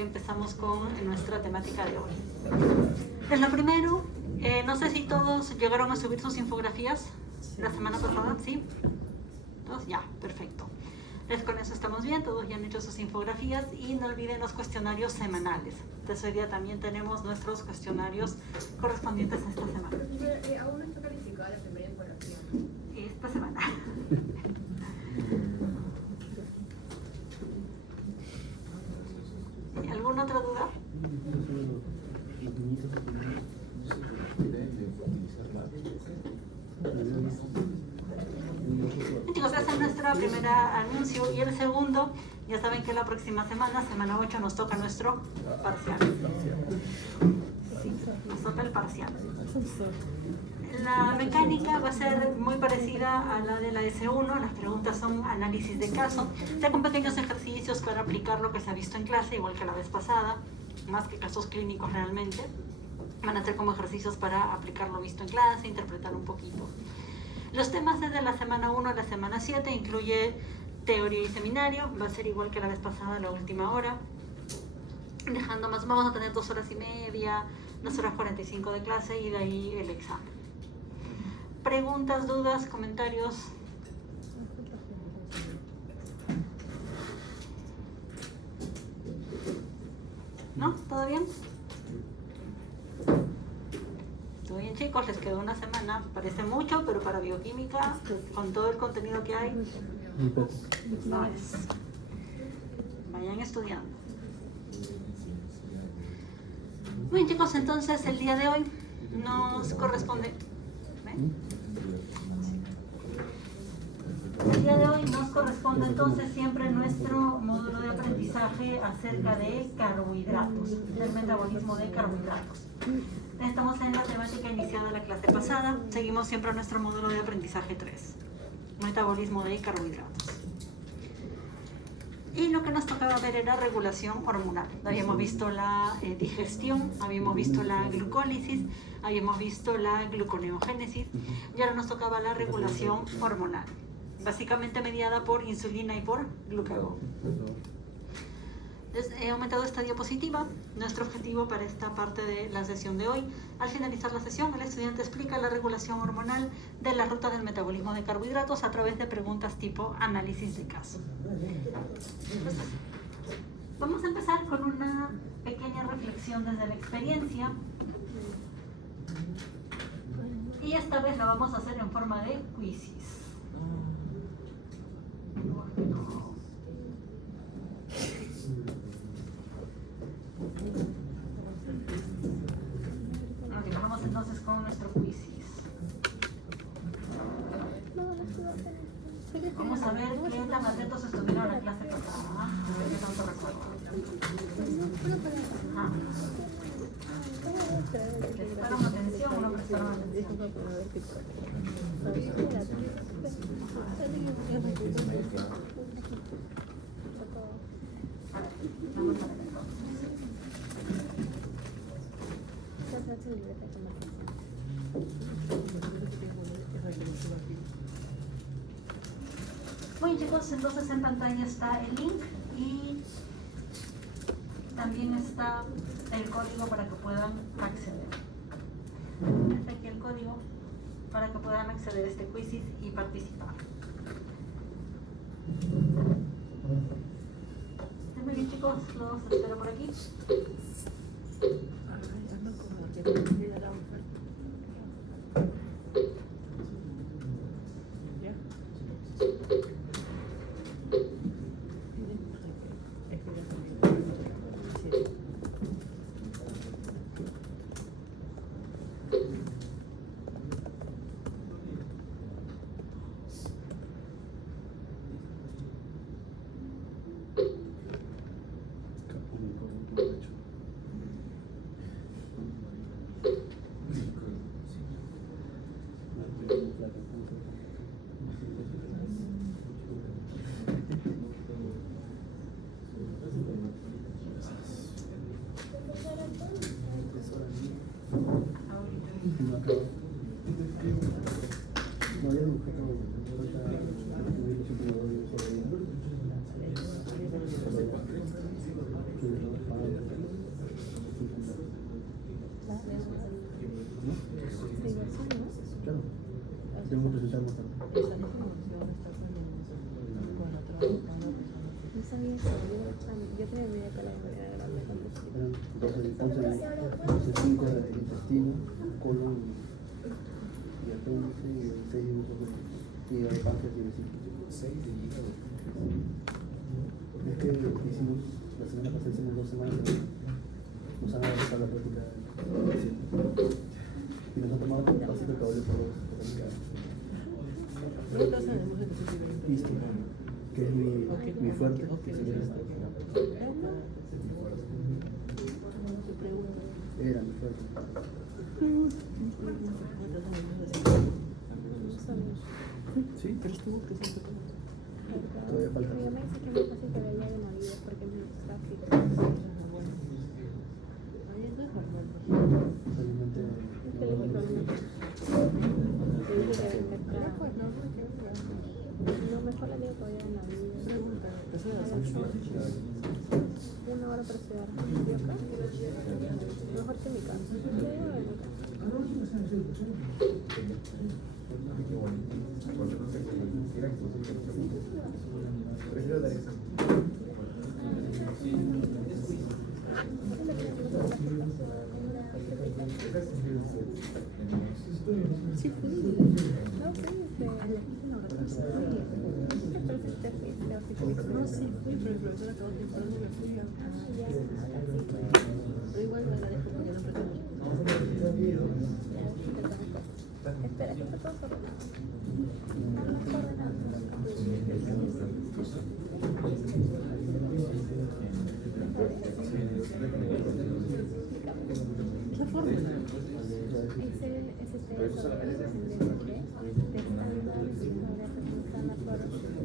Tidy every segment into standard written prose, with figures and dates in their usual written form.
empezamos con nuestra temática de hoy. Es lo primero, no sé si todos llegaron a subir sus infografías la semana pasada, ¿sí? Todos ya, perfecto. Entonces con eso estamos bien, todos ya han hecho sus infografías y no olviden los cuestionarios semanales. Entonces hoy día también tenemos nuestros cuestionarios correspondientes a esta semana. ¿Aún no está calificada la primera infografía? Esta semana. ¿Alguna otra duda? Chicos, ese es nuestro primer anuncio y el segundo, ya saben que la próxima semana, semana 8, nos toca nuestro parcial. Sí, nos toca el parcial. La mecánica va a ser muy parecida a la de la S1, las preguntas son análisis de caso, ya con pequeños ejercicios para aplicar lo que se ha visto en clase, igual que la vez pasada, más que casos clínicos realmente. Van a ser como ejercicios para aplicar lo visto en clase, interpretar un poquito. Los temas desde la semana 1 a la semana 7 incluye teoría y seminario, va a ser igual que la vez pasada, la última hora, dejando más, vamos a tener 2 horas y media, 2 horas 45 de clase y de ahí el examen. Preguntas, dudas, comentarios. ¿No? ¿Todo bien? ¿Todo bien, chicos? Les quedó una semana, parece mucho, pero para bioquímica, con todo el contenido que hay, no es. Vayan estudiando. Bien, chicos, entonces el día de hoy nos corresponde... El día de hoy nos corresponde entonces siempre nuestro módulo de aprendizaje acerca de carbohidratos, del metabolismo de carbohidratos. Estamos en la temática iniciada de la clase pasada, seguimos siempre nuestro módulo de aprendizaje 3, metabolismo de carbohidratos. Y lo que nos tocaba ver era regulación hormonal. Habíamos visto la digestión, habíamos visto la glucólisis, habíamos visto la gluconeogénesis y ahora nos tocaba la regulación hormonal, básicamente mediada por insulina y por glucagón. He aumentado esta diapositiva. Nuestro objetivo para esta parte de la sesión de hoy, al finalizar la sesión, el estudiante explica la regulación hormonal de la ruta del metabolismo de carbohidratos a través de preguntas tipo análisis de caso. Entonces, vamos a empezar con una pequeña reflexión desde la experiencia y esta vez la vamos a hacer en forma de quizzes. Ok, vamos entonces con nuestro quizzes. Vamos a ver qué tan atentos estuvieron en la clase pasada. A ver qué tanto recuerdo. ¿Prestaron atención o no prestaron atención? Vamos a ver entonces. Bueno, chicos, entonces en pantalla está el link y también está el código para que puedan acceder. Está aquí el código para que puedan acceder a este quiz y participar. Muy bien, chicos, los espero por aquí. entonces 5 de intestino, colon y apéndice, y el 6 y el páncreas y vesícula. 6 de hígado. Es que hicimos, la semana pasada hicimos 2 semanas, nos han avanzado la práctica y nos han tomado un pasito de caballo por los listo, que es mi fuerte. Era mi fuerte. Sí, pero estuvo que se todavía falta. Mi mamá dice que es más fácil que vaya de Navidad porque me gusta que Realmente no, mejor le digo que vaya de Navidad. 1 hora para estudiar. ¿Y acá? Mejor que en mi casa. Sí, fui. No, sí, pero el profesor acabó temprano y me fui. Pero igual me la dejo porque no pretendo. Espera, que está todo ordenado. ¿qué forma? Es el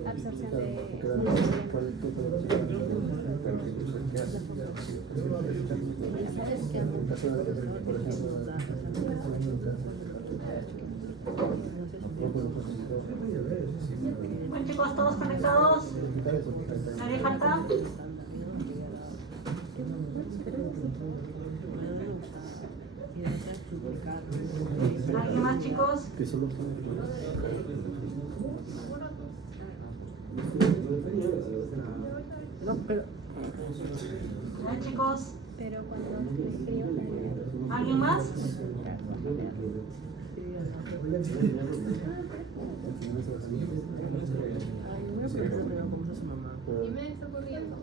absorción de Bueno, chicos, ¿todos conectados? ¿Nadie falta? ¿Alguien más, chicos? Que solo no, pero ¿Nadie, chicos? pero cuando me escribo ¿Alguien más? Y me está corriendo.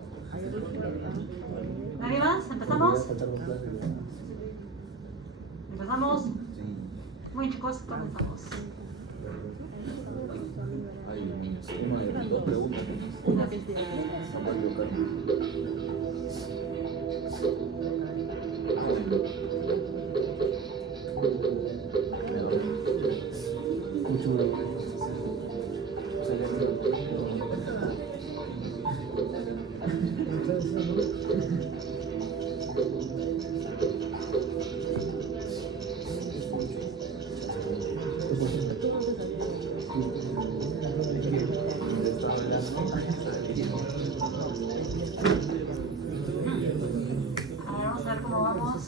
¿Nadie más? ¿Empezamos? ¿Empezamos? Muy bien, chicos, comenzamos. Hay 2 preguntas. una que sí. Vamos a ver cómo vamos.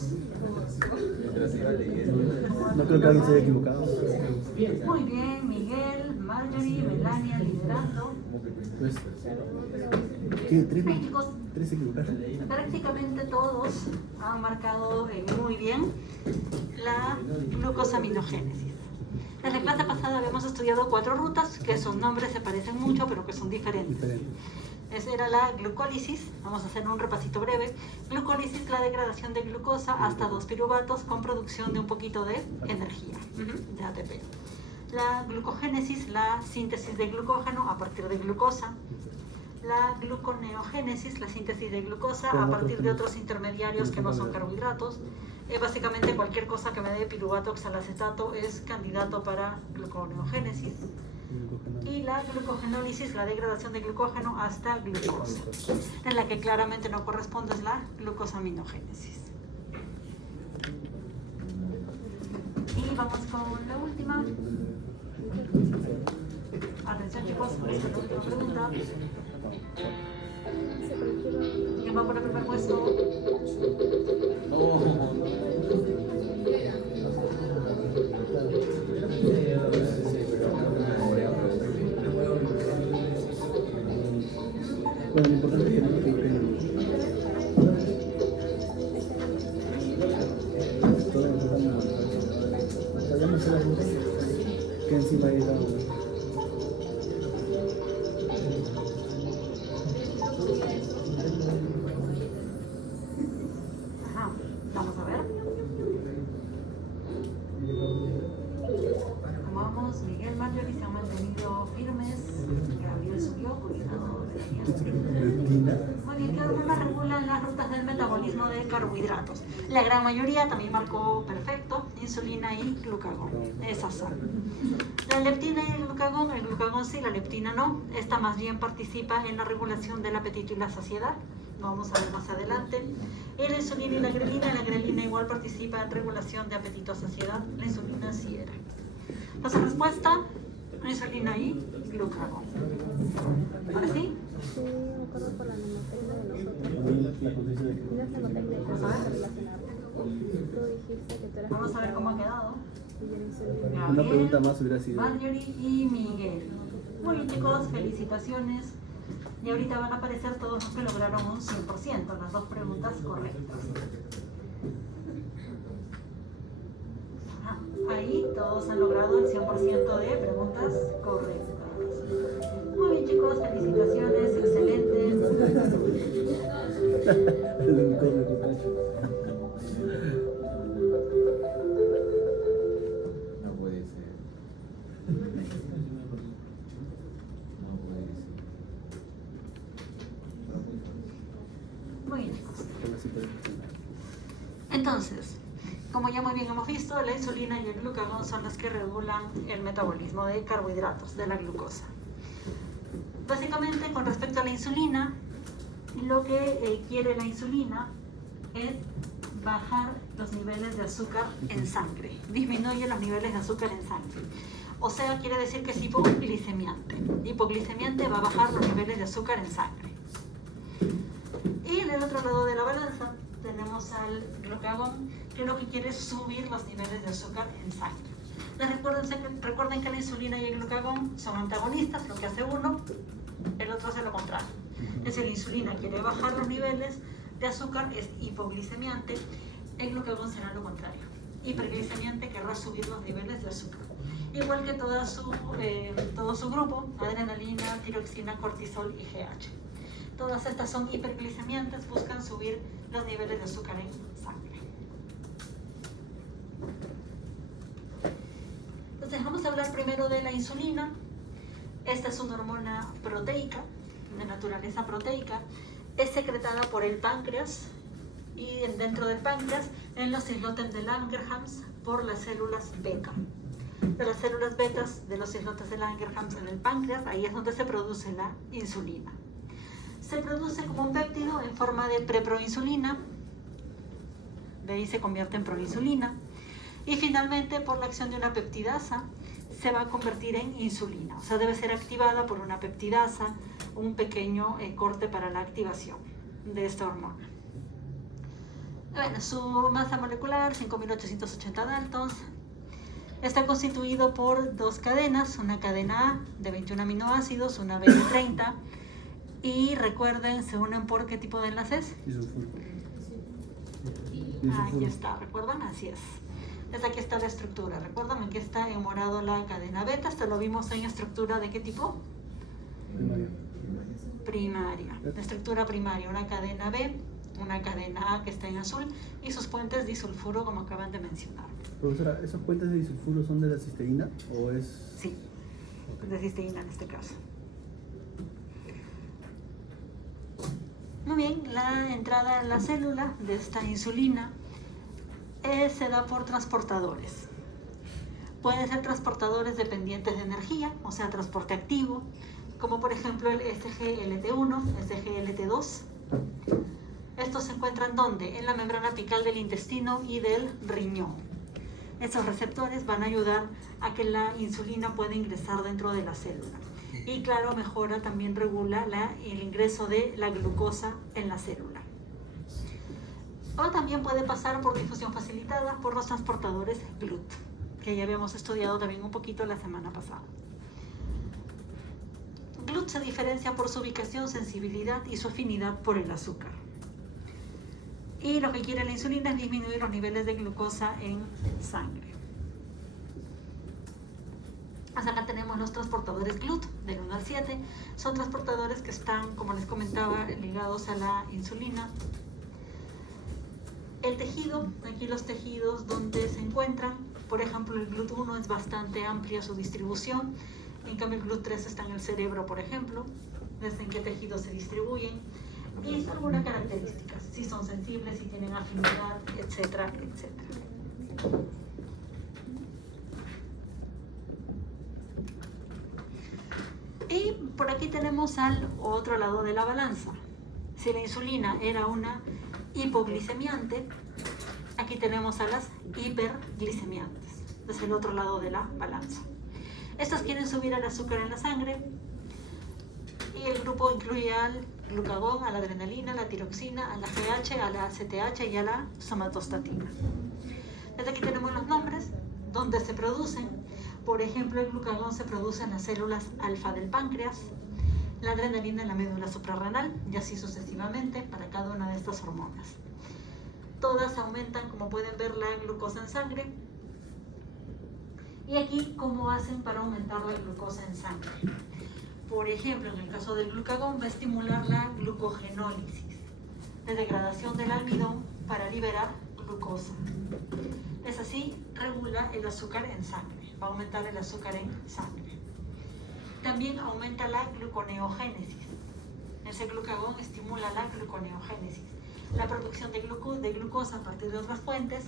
no creo que alguien se haya equivocado. Muy bien, Miguel, Marjorie, Melania liderando. Pues, ¿qué? Bien, chicos, ¿Tres se equivocaron? prácticamente todos han marcado muy bien la glucosaminogénesis. En la clase pasada habíamos estudiado 4 rutas que sus nombres se parecen mucho pero que son diferentes. Esa era la glucólisis, vamos a hacer un repasito breve. Glucólisis, la degradación de glucosa hasta 2 piruvatos con producción de un poquito de energía, de ATP. La glucogénesis, la síntesis de glucógeno a partir de glucosa. La gluconeogénesis, la síntesis de glucosa a partir de otros intermediarios que no son carbohidratos. Básicamente cualquier cosa que me dé piruvato oxalacetato es candidato para gluconeogénesis. Y la glucogenólisis, la degradación de glucógeno hasta glucosa. En la que claramente no corresponde es la glucosaminogénesis. Y vamos con la última. Atención, chicos, con esta última pregunta. ¿Quién va por el primer puesto? Bueno, lo importante es que no me equivoqué. Ajá, vamos a ver. Vamos, Miguel, Marjorie se han mantenido firmes. Gabriel subió, cuidado. Muy bien, ¿qué hormonas regulan las rutas del metabolismo de carbohidratos? La gran mayoría también marcó perfecto, insulina y glucagón. Esas son. La leptina y el glucagón sí, la leptina no. Esta más bien participa en la regulación del apetito y la saciedad. Lo vamos a ver más adelante. Y la insulina y la grelina igual participa en regulación de apetito y saciedad. La insulina sí era. Entonces, respuesta, insulina y glucagón. ¿Ahora sí? Sí, me acuerdo por la mnemotecnia de nosotros. La conciencia de que Tienes mnemotecnia y cosas que relacionar. Tú dijiste que tú eras... Vamos a ver cómo ha quedado. Y yo era insulina. una pregunta más hubiera sido. Marjorie y Miguel. Muy bien, chicos, felicitaciones. Y ahorita van a aparecer todos los que lograron un 100%, las dos preguntas correctas. Ajá, ahí todos han logrado el 100% de preguntas correctas. Muy bien, chicos, felicitaciones, excelentes. El unicornio cucacho. No puede ser. No puede ser. Muy bien, chicos. Con así puede funcionar. Entonces, como ya muy bien hemos visto, la insulina y el glucagón son las que regulan el metabolismo de carbohidratos, de la glucosa. Básicamente, con respecto a la insulina, lo que quiere la insulina es bajar los niveles de azúcar en sangre, disminuye los niveles de azúcar en sangre. O sea, quiere decir que es hipoglicemiante. Hipoglicemiante va a bajar los niveles de azúcar en sangre. Y en el otro lado de la balanza tenemos al glucagón, que lo que quiere es subir los niveles de azúcar en sangre. Recuerden que la insulina y el glucagón son antagonistas, lo que hace uno, el otro hace lo contrario. Es decir, la insulina quiere bajar los niveles de azúcar, es hipoglicemiante, el glucagón será lo contrario. Hiperglicemiante querrá subir los niveles de azúcar. Igual que todo su grupo, adrenalina, tiroxina, cortisol y GH. Todas estas son hiperglicemiantes, buscan subir los niveles de azúcar en sangre. Entonces vamos a hablar primero de la insulina. Esta es una hormona proteica, de naturaleza proteica. Es secretada por el páncreas y dentro del páncreas, en los islotes de Langerhans, por las células beta. De las células betas de los islotes de Langerhans en el páncreas, ahí es donde se produce la insulina. Se produce como un péptido en forma de preproinsulina, de ahí se convierte en proinsulina, y finalmente por la acción de una peptidasa se va a convertir en insulina, o sea, debe ser activada por una peptidasa, un pequeño corte para la activación de esta hormona. Bueno, su masa molecular, 5.880 daltons, está constituido por dos cadenas, una cadena A de 21 aminoácidos, una B de 30, y recuerden, se unen por ¿qué tipo de enlaces? Disulfuro. Aquí está, ¿recuerdan? Así es. Entonces aquí está la estructura. Recuerdan, aquí está en morado la cadena beta. Esto lo vimos en estructura ¿de qué tipo? Primaria. La estructura primaria, una cadena B, una cadena A que está en azul y sus puentes disulfuro como acaban de mencionar. Profesora, ¿esos puentes de disulfuro son de la cisteína o es...? Sí, de cisteína en este caso. Muy bien, la entrada en la célula de esta insulina se da por transportadores. Pueden ser transportadores dependientes de energía, o sea, transporte activo, como por ejemplo el SGLT1, SGLT2. Estos se encuentran ¿dónde? En la membrana apical del intestino y del riñón. Estos receptores van a ayudar a que la insulina pueda ingresar dentro de la célula. Y claro, mejora, también regula el ingreso de la glucosa en la célula. O también puede pasar por difusión facilitada por los transportadores GLUT, que ya habíamos estudiado también un poquito la semana pasada. GLUT se diferencia por su ubicación, sensibilidad y su afinidad por el azúcar. Y lo que quiere la insulina es disminuir los niveles de glucosa en sangre. Hasta acá tenemos los transportadores GLUT del 1 al 7. Son transportadores que están, como les comentaba, ligados a la insulina. El tejido, aquí los tejidos donde se encuentran, por ejemplo, el GLUT1 es bastante amplia su distribución, en cambio el GLUT3 está en el cerebro, por ejemplo, ves en qué tejidos se distribuyen y algunas características, si son sensibles, si tienen afinidad, etcétera, etcétera. Y por aquí tenemos al otro lado de la balanza. Si la insulina era una hipoglicemiante, aquí tenemos a las hiperglicemiantes. Es el otro lado de la balanza. Estas quieren subir el azúcar en la sangre y el grupo incluye al glucagón, a la adrenalina, a la tiroxina, a la GH, a la ACTH y a la somatostatina. Desde aquí tenemos los nombres, donde se producen. Por ejemplo, el glucagón se produce en las células alfa del páncreas, la adrenalina en la médula suprarrenal y así sucesivamente para cada una de estas hormonas. Todas aumentan, como pueden ver, la glucosa en sangre. Y aquí, ¿cómo hacen para aumentar la glucosa en sangre? Por ejemplo, en el caso del glucagón va a estimular la glucogenólisis, de degradación del almidón para liberar glucosa. Es así, regula el azúcar en sangre, va a aumentar el azúcar en sangre. También aumenta la gluconeogénesis. Ese glucagón estimula la gluconeogénesis. La producción de glucosa a partir de otras fuentes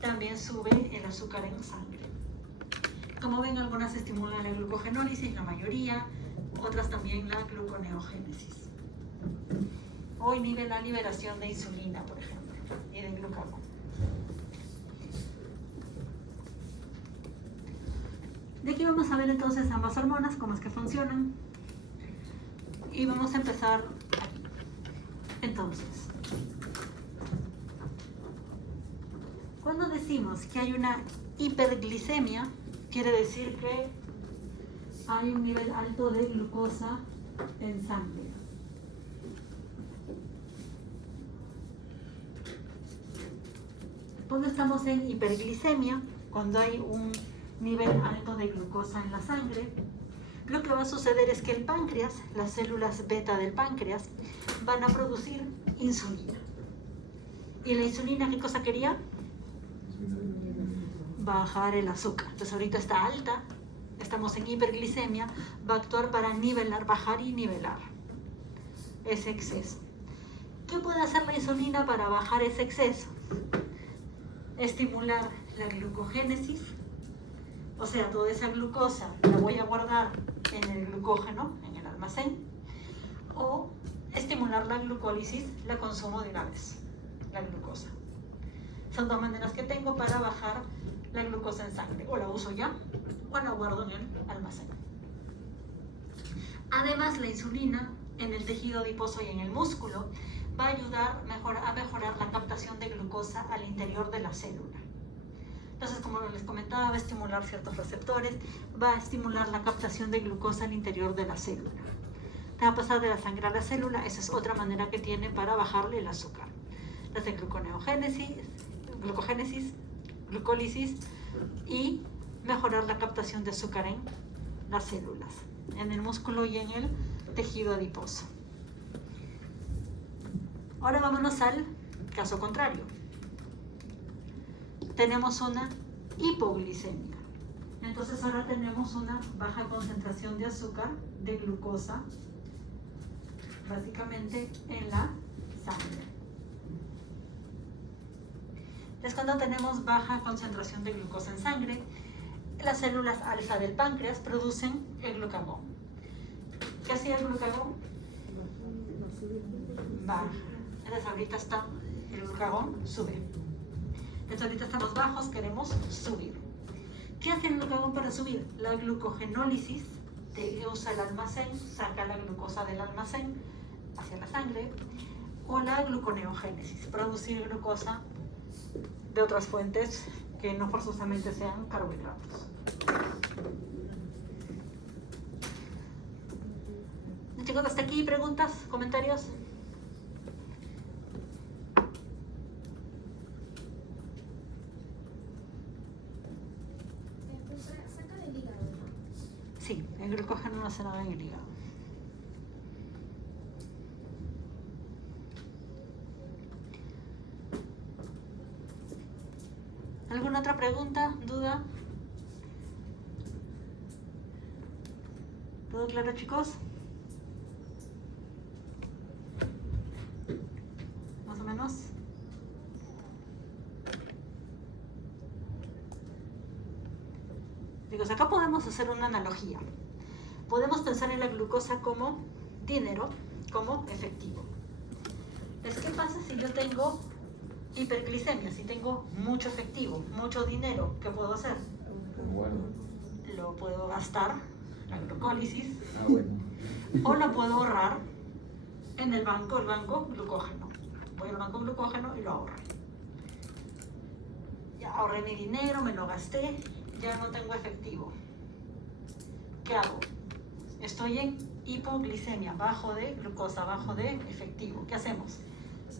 también sube el azúcar en sangre. Como ven, algunas estimulan la glucogenólisis, la mayoría, otras también la gluconeogénesis. O inhiben la liberación de insulina, por ejemplo, y de glucagón. De aquí vamos a ver entonces ambas hormonas, cómo es que funcionan. Y vamos a empezar aquí. Entonces, cuando decimos que hay una hiperglicemia, quiere decir que hay un nivel alto de glucosa en sangre. Cuando estamos en hiperglicemia, cuando hay un nivel alto de glucosa en la sangre, lo que va a suceder es que el páncreas, las células beta del páncreas, van a producir insulina. ¿Y la insulina qué cosa quería? Bajar el azúcar. Entonces ahorita está alta, estamos en hiperglicemia, va a actuar para nivelar, bajar y nivelar ese exceso. ¿Qué puede hacer la insulina para bajar ese exceso? Estimular la glucogénesis, o sea, toda esa glucosa la voy a guardar en el glucógeno, en el almacén, o estimular la glucólisis, la consumo de una vez, la glucosa. Son dos maneras que tengo para bajar la glucosa en sangre, o la uso ya, o la guardo en el almacén. Además, la insulina en el tejido adiposo y en el músculo va a ayudar a mejorar la captación de glucosa al interior de la célula. Entonces, como les comentaba, va a estimular ciertos receptores, va a estimular la captación de glucosa al interior de la célula. Te va a pasar de la sangre a la célula, esa es otra manera que tiene para bajarle el azúcar. Las de glucogénesis, glucólisis y mejorar la captación de azúcar en las células, en el músculo y en el tejido adiposo. Ahora vámonos al caso contrario. Tenemos una hipoglicemia. Entonces ahora tenemos una baja concentración de azúcar, de glucosa, básicamente en la sangre. Es cuando tenemos baja concentración de glucosa en sangre, las células alfa del páncreas producen el glucagón. ¿Qué hacía el glucagón? Baja. Entonces ahorita está el glucagón, sube. Entonces ahorita estamos bajos, queremos subir. ¿Qué hace el glucagón para subir? La glucogenólisis usa el almacén, saca la glucosa del almacén hacia la sangre, o la gluconeogénesis, producir glucosa de otras fuentes que no forzosamente sean carbohidratos. Chicos, hasta aquí, ¿preguntas? ¿Comentarios? Saca del hígado, ¿no? Sí, el glucógeno no hace nada en el hígado. ¿Alguna otra pregunta, duda? ¿Todo claro, chicos? ¿Más o menos? Chicos, acá podemos hacer una analogía. Podemos pensar en la glucosa como dinero, como efectivo. ¿Qué pasa si yo tengo hiperglicemia? Si tengo mucho efectivo, mucho dinero, ¿qué puedo hacer? Guardo. Lo puedo gastar, la glucólisis, Bueno. o lo puedo ahorrar en el banco glucógeno. Voy al banco glucógeno y lo ahorro. Ya ahorré mi dinero, me lo gasté, ya no tengo efectivo. ¿Qué hago? Estoy en hipoglicemia, bajo de glucosa, bajo de efectivo. ¿Qué hacemos?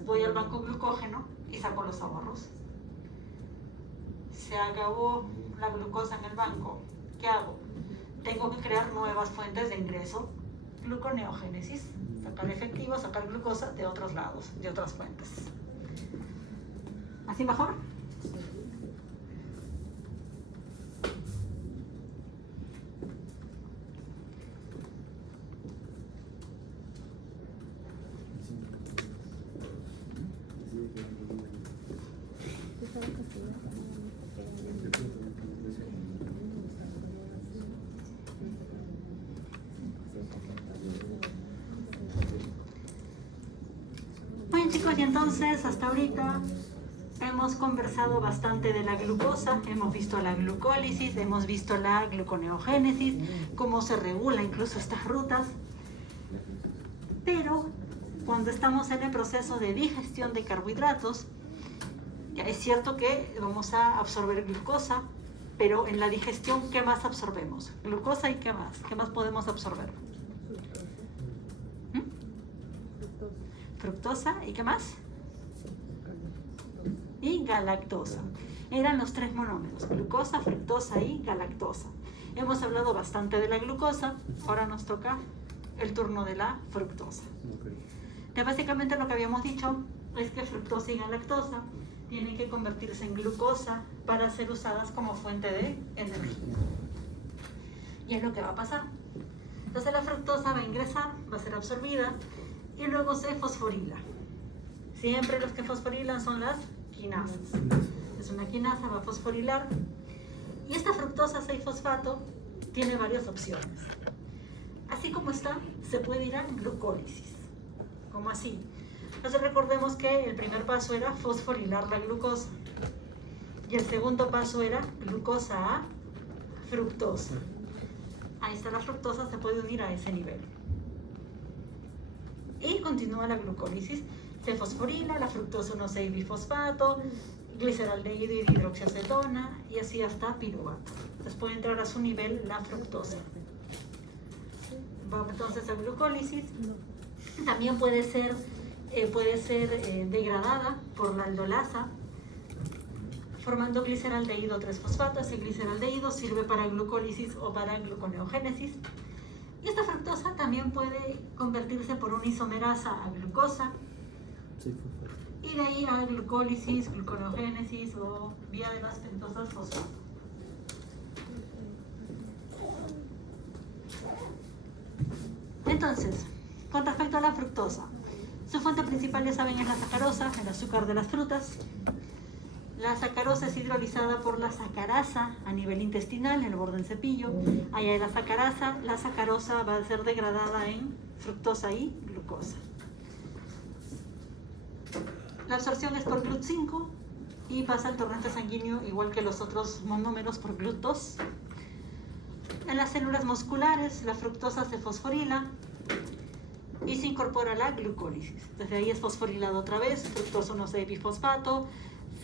Voy al banco glucógeno y saco los ahorros. Se acabó la glucosa en el banco. ¿Qué hago? Tengo que crear nuevas fuentes de ingreso. Gluconeogénesis. Sacar efectivo, sacar glucosa de otros lados, de otras fuentes. ¿Así mejor? Bueno, chicos, y entonces hasta ahorita hemos conversado bastante de la glucosa, hemos visto la glucólisis, hemos visto la gluconeogénesis, cómo se regula incluso estas rutas. Pero cuando estamos en el proceso de digestión de carbohidratos, ya es cierto que vamos a absorber glucosa, pero en la digestión, ¿qué más absorbemos? Glucosa y ¿qué más? ¿Qué más podemos absorber? Fructosa y ¿qué más? Y galactosa. Eran los tres monómeros, glucosa, fructosa y galactosa. Hemos hablado bastante de la glucosa, ahora nos toca el turno de la fructosa. Ya básicamente lo que habíamos dicho es que fructosa y galactosa tienen que convertirse en glucosa para ser usadas como fuente de energía. Y es lo que va a pasar. Entonces la fructosa va a ingresar, va a ser absorbida y luego se fosforila. Siempre los que fosforilan son las quinasas. Es una quinasa, va a fosforilar. Y esta fructosa 6-fosfato tiene varias opciones. Así como está, se puede ir a glucólisis. ¿Cómo así? Entonces recordemos que el primer paso era fosforilar la glucosa. Y el segundo paso era glucosa a fructosa. Ahí está la fructosa, se puede unir a ese nivel. Y continúa la glucólisis. Se fosforila la fructosa 1,6-bifosfato, gliceraldehído y dihidroxiacetona, y así hasta piruvato. Entonces puede entrar a su nivel la fructosa. Vamos entonces a glucólisis. También puede ser degradada por la aldolasa, formando gliceraldehído 3-fosfato. Ese gliceraldehído sirve para glucólisis o para gluconeogénesis. Y esta fructosa también puede convertirse por una isomerasa a glucosa. Y de ahí a glucólisis, gluconeogénesis o vía de las pentosas fosfato. Entonces, con respecto a la fructosa, su fuente principal, ya saben, es la sacarosa, el azúcar de las frutas. La sacarosa es hidrolizada por la sacarasa a nivel intestinal, en el borde del cepillo. Allá hay la sacarosa va a ser degradada en fructosa y glucosa. La absorción es por GLUT5 y pasa al torrente sanguíneo igual que los otros monómeros por GLUT2. En las células musculares la fructosa se fosforila y se incorpora a la glucólisis. Desde ahí es fosforilado otra vez, fructosa 1,6-bifosfato,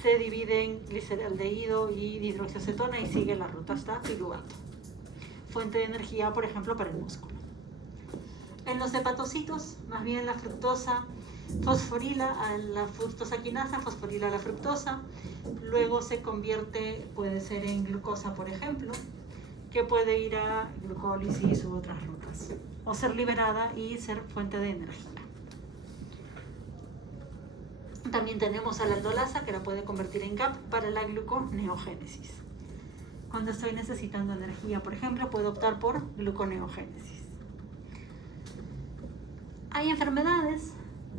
se divide en gliceraldehído y dihidroxiacetona y sigue la ruta hasta piruvato. Fuente de energía, por ejemplo, para el músculo. En los hepatocitos, más bien la fructosa fosforila a la fructosa quinasa, fosforila a la fructosa, luego se convierte, puede ser en glucosa, por ejemplo, que puede ir a glucólisis u otras rutas, o ser liberada y ser fuente de energía. También tenemos a la aldolasa, que la puede convertir en GAP para la gluconeogénesis. Cuando estoy necesitando energía, por ejemplo, puedo optar por gluconeogénesis. Hay enfermedades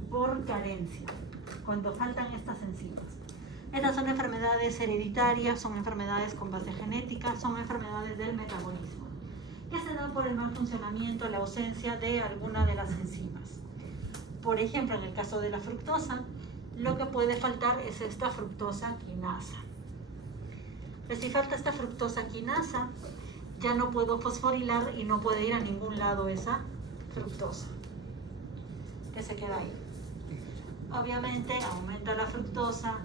por carencia, cuando faltan estas enzimas. Estas son enfermedades hereditarias, son enfermedades con base genética, son enfermedades del metabolismo, que se da por el mal funcionamiento, la ausencia de alguna de las enzimas. Por ejemplo, en el caso de la fructosa, lo que puede faltar es esta fructosa quinasa. Si falta esta fructosa quinasa, ya no puedo fosforilar y no puede ir a ningún lado esa fructosa, que se queda ahí. Obviamente aumenta la fructosa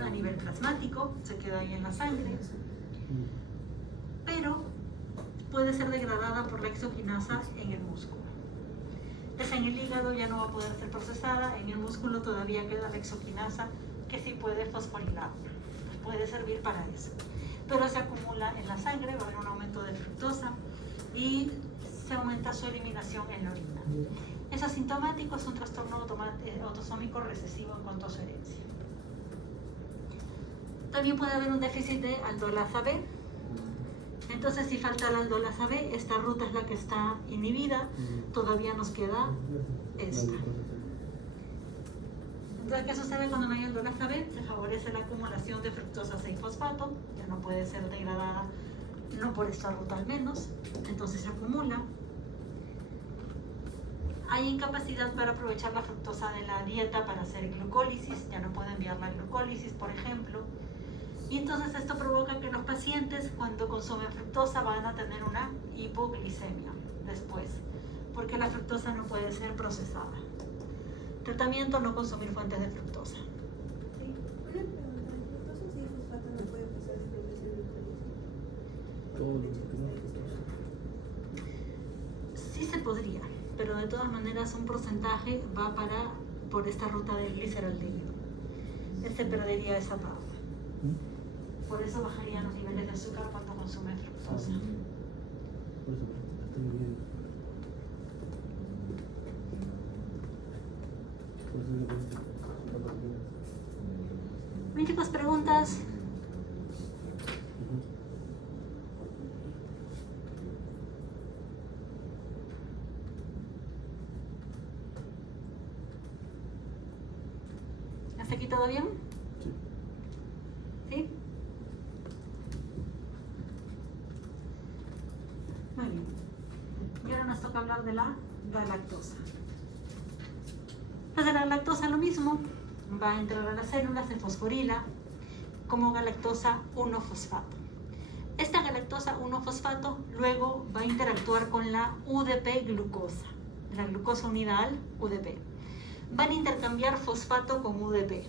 a nivel plasmático, se queda ahí en la sangre, pero puede ser degradada por la exoquinasa en el músculo. Entonces en el hígado ya no va a poder ser procesada, en el músculo todavía queda la exoquinasa que sí puede fosforilar, puede servir para eso. Pero se acumula en la sangre, va a haber un aumento de fructosa y se aumenta su eliminación en la orina. Es asintomático, es un trastorno autosómico recesivo en cuanto a su herencia. También puede haber un déficit de aldolasa B. Entonces, si falta la aldolasa B, esta ruta es la que está inhibida, todavía nos queda esta. Entonces, ¿qué sucede cuando no hay aldolasa B? Se favorece la acumulación de fructosa 6-fosfato, ya no puede ser degradada, no por esta ruta al menos, entonces se acumula. Hay incapacidad para aprovechar la fructosa de la dieta para hacer glucólisis, ya no puede enviar la glucólisis, por ejemplo. Y entonces esto provoca que los pacientes, cuando consumen fructosa, van a tener una hipoglicemia después, porque la fructosa no puede ser procesada. Tratamiento: no consumir fuentes de fructosa. Sí. Una pregunta, ¿el fructosa 6-fosfato no puede pasar después de glucólisis? Todo lo que Sí se podría, pero de todas maneras un porcentaje va por esta ruta del gliceraldehído. Él se perdería esa parte. Por eso bajarían los niveles de azúcar cuando consume fructosa. Por eso, está muy bien. Por eso le pones la partida. Bien, chicos, preguntas. ¿Hasta aquí todo bien? Sí. ¿Sí? Muy bien. Y ahora nos toca hablar de la galactosa. Entonces la lactosa lo mismo, va a entrar a las células, se fosforila como galactosa 1-fosfato. Esta galactosa 1-fosfato luego va a interactuar con la UDP glucosa, la glucosa unida al UDP. Van a intercambiar fosfato con UDP,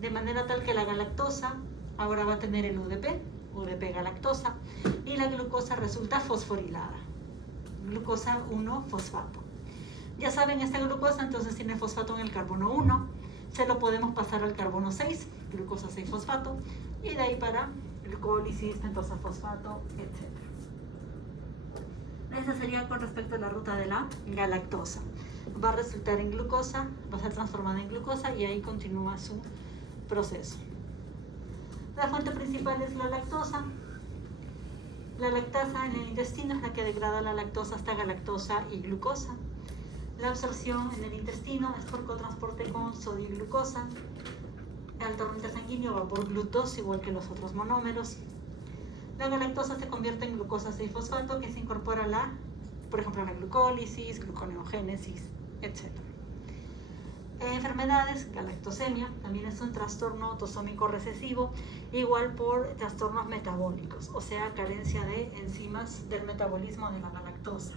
de manera tal que la galactosa ahora va a tener el UDP galactosa, y la glucosa resulta fosforilada, glucosa 1-fosfato. Ya saben, esta glucosa entonces tiene fosfato en el carbono 1, se lo podemos pasar al carbono 6, glucosa 6-fosfato, y de ahí para glucólisis, pentosa fosfato, etc. Esa sería con respecto a la ruta de la galactosa. Va a resultar en glucosa, va a ser transformada en glucosa y ahí continúa su proceso. La fuente principal es la lactosa. La lactasa en el intestino es la que degrada la lactosa hasta galactosa y glucosa. La absorción en el intestino es por cotransporte con sodio y glucosa. El torrente sanguíneo va por glutosio, igual que los otros monómeros. La galactosa se convierte en glucosa 6-fosfato, que se incorpora por ejemplo, a la glucólisis, gluconeogénesis, etc. Enfermedades: galactosemia, también es un trastorno autosómico recesivo, igual por trastornos metabólicos, o sea, carencia de enzimas del metabolismo de la galactosa.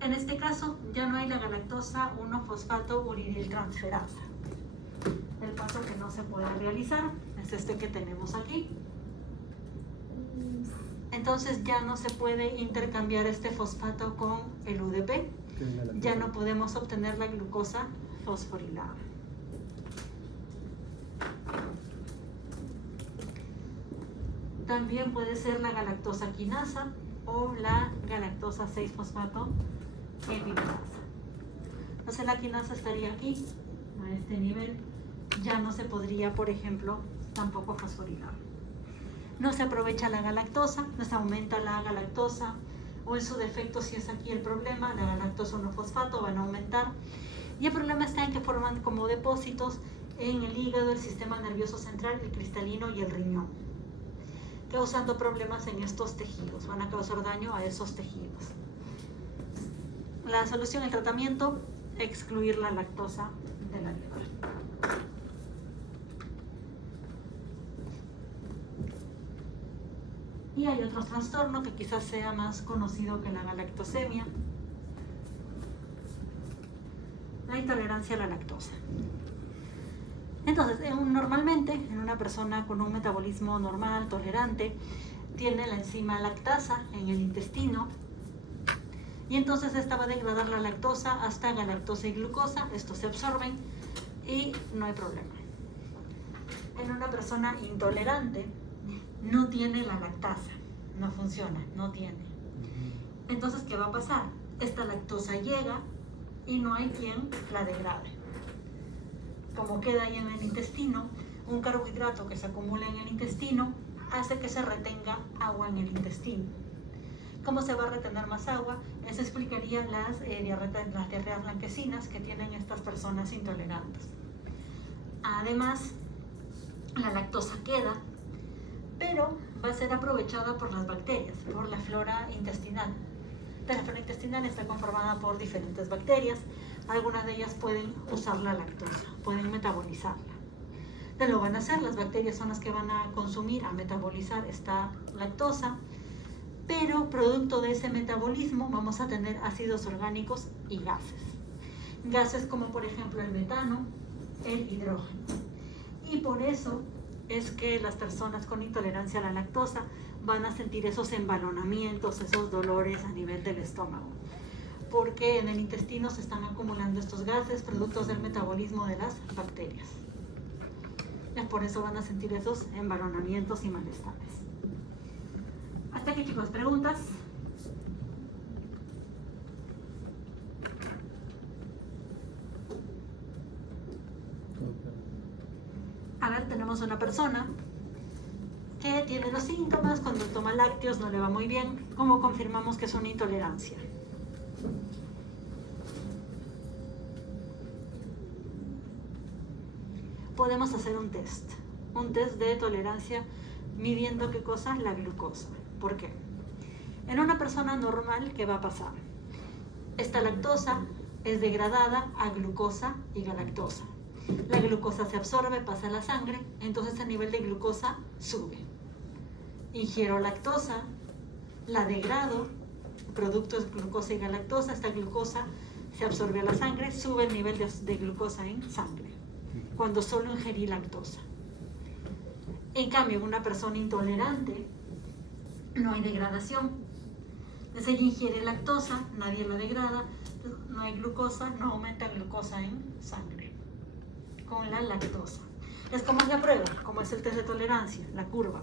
En este caso, ya no hay la galactosa 1-fosfato uridiltransferasa. El paso que no se puede realizar es este que tenemos aquí. Entonces ya no se puede intercambiar este fosfato con el UDP. Ya no podemos obtener la glucosa fosforilada. También puede ser la galactosa quinasa o la galactosa 6-fosfato epinasa. Entonces la quinasa estaría aquí, a este nivel. Ya no se podría, por ejemplo, tampoco fosforilar. No se aprovecha la galactosa, no se aumenta la galactosa, o en su defecto, si es aquí el problema, la galactosa 1-fosfato van a aumentar. Y el problema está en que forman como depósitos en el hígado, el sistema nervioso central, el cristalino y el riñón, causando problemas en estos tejidos, van a causar daño a esos tejidos. La solución, el tratamiento, excluir la lactosa de la dieta. Y hay otro trastorno que quizás sea más conocido que la galactosemia, la intolerancia a la lactosa. Entonces, normalmente, en una persona con un metabolismo normal, tolerante, tiene la enzima lactasa en el intestino, y entonces esta va a degradar la lactosa hasta galactosa y glucosa. Estos se absorben y no hay problema. En una persona intolerante no tiene la lactasa, no funciona, no tiene. Entonces, ¿qué va a pasar? Esta lactosa llega y no hay quien la degrade. Como queda ahí en el intestino, un carbohidrato que se acumula en el intestino hace que se retenga agua en el intestino. ¿Cómo se va a retener más agua? Eso explicaría las diarreas blanquecinas que tienen estas personas intolerantes. Además, la lactosa queda, pero va a ser aprovechada por las bacterias, por la flora intestinal. La flora intestinal está conformada por diferentes bacterias. Algunas de ellas pueden usar la lactosa, pueden metabolizarla. Entonces lo van a hacer, las bacterias son las que van a consumir, a metabolizar esta lactosa, pero producto de ese metabolismo vamos a tener ácidos orgánicos y gases. Gases como por ejemplo el metano, el hidrógeno. Y por eso es que las personas con intolerancia a la lactosa van a sentir esos embalonamientos, esos dolores a nivel del estómago, porque en el intestino se están acumulando estos gases productos del metabolismo de las bacterias. Y por eso van a sentir esos embalonamientos y malestares. Hasta aquí, chicos, ¿preguntas? A ver, tenemos una persona que tiene los síntomas, cuando toma lácteos no le va muy bien. ¿Cómo confirmamos que es una intolerancia? Podemos hacer un test de tolerancia midiendo ¿qué cosa? La glucosa. ¿Por qué? En una persona normal, ¿qué va a pasar? Esta lactosa es degradada a glucosa y galactosa. La glucosa se absorbe, pasa a la sangre, entonces el nivel de glucosa sube. Ingiero lactosa, la degrado, producto es glucosa y galactosa, esta glucosa se absorbe a la sangre, sube el nivel de glucosa en sangre, cuando solo ingerí lactosa. En cambio, en una persona intolerante no hay degradación. Entonces ella ingiere lactosa, nadie la degrada, no hay glucosa, no aumenta glucosa en sangre con la lactosa. Es como es la prueba, como es el test de tolerancia, la curva.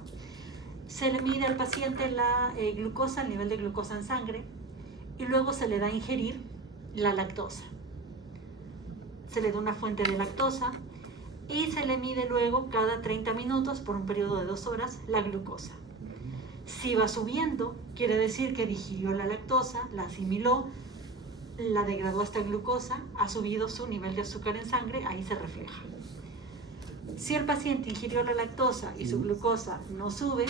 Se le mide al paciente la glucosa, el nivel de glucosa en sangre, y luego se le da a ingerir la lactosa. Se le da una fuente de lactosa y se le mide luego cada 30 minutos por un periodo de 2 horas la glucosa. Si va subiendo, quiere decir que digirió la lactosa, la asimiló, la degradó hasta glucosa, ha subido su nivel de azúcar en sangre, ahí se refleja. Si el paciente ingirió la lactosa y su glucosa no sube,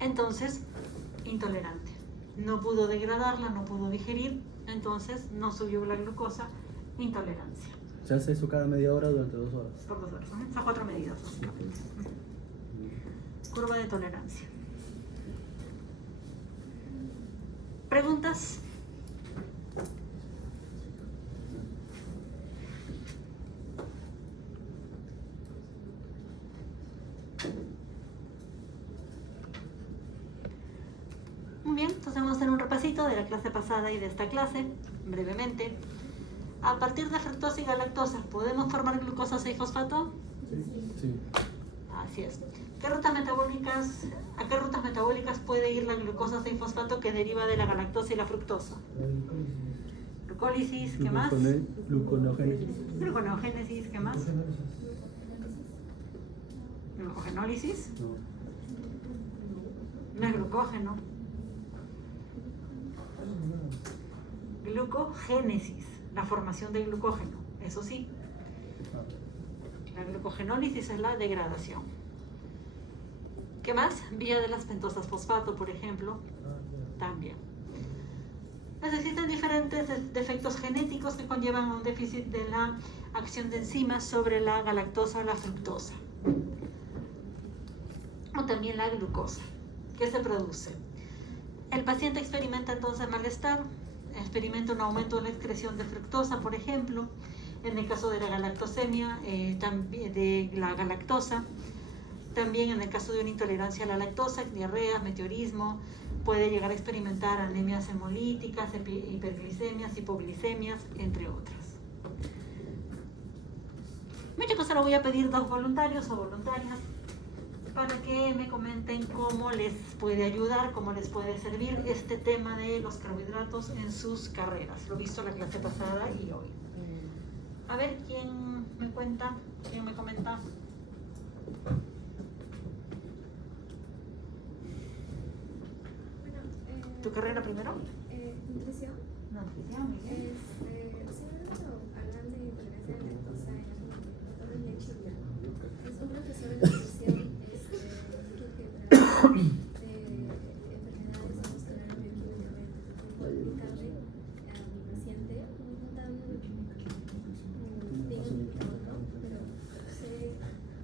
entonces intolerante. No pudo degradarla, no pudo digerir, entonces no subió la glucosa, intolerancia. Se hace eso cada media hora durante 2 horas. Por 2 horas, ¿no? Son 4 medidas básicamente. Curva de tolerancia. ¿Preguntas? Muy bien, entonces vamos a hacer un repasito de la clase pasada y de esta clase, brevemente. A partir de fructosa y galactosa, ¿podemos formar glucosa 6-fosfato? Sí. Así es. ¿A qué rutas metabólicas puede ir la glucosa 6-fosfato que deriva de la galactosa y la fructosa? Glucólisis, ¿qué más? Gluconeogénesis. Gluconeogénesis, ¿qué más? Glucogenólisis. No es glucógeno. Glucogénesis, la formación de glucógeno, eso sí. La glucogenólisis es la degradación. ¿Qué más? Vía de las pentosas fosfato, por ejemplo, también. Existen diferentes defectos genéticos que conllevan a un déficit de la acción de enzimas sobre la galactosa o la fructosa. O también la glucosa. ¿Qué se produce? El paciente experimenta entonces malestar, experimenta un aumento de la excreción de fructosa, por ejemplo, en el caso de la galactosemia, de la galactosa, también en el caso de una intolerancia a la lactosa, diarreas, meteorismo, puede llegar a experimentar anemias hemolíticas, hiperglicemias, hipoglicemias, entre otras. Bien, chicos, ahora voy a pedir 2 voluntarios o voluntarias para que me comenten cómo les puede ayudar, cómo les puede servir este tema de los carbohidratos en sus carreras. Lo he visto la clase pasada y hoy. A ver, ¿quién me cuenta? ¿Quién me comenta? ¿Tu carrera primero? Nutrición. Nutrición, muy bien. Hablan de intolerancia a la lactosa en leche. Es un profesor de nutrición que trata de enfermedades vamos a tener bioquímicamente. Puedo explicarle a mi paciente no tan bien explicado, ¿no? Pero sé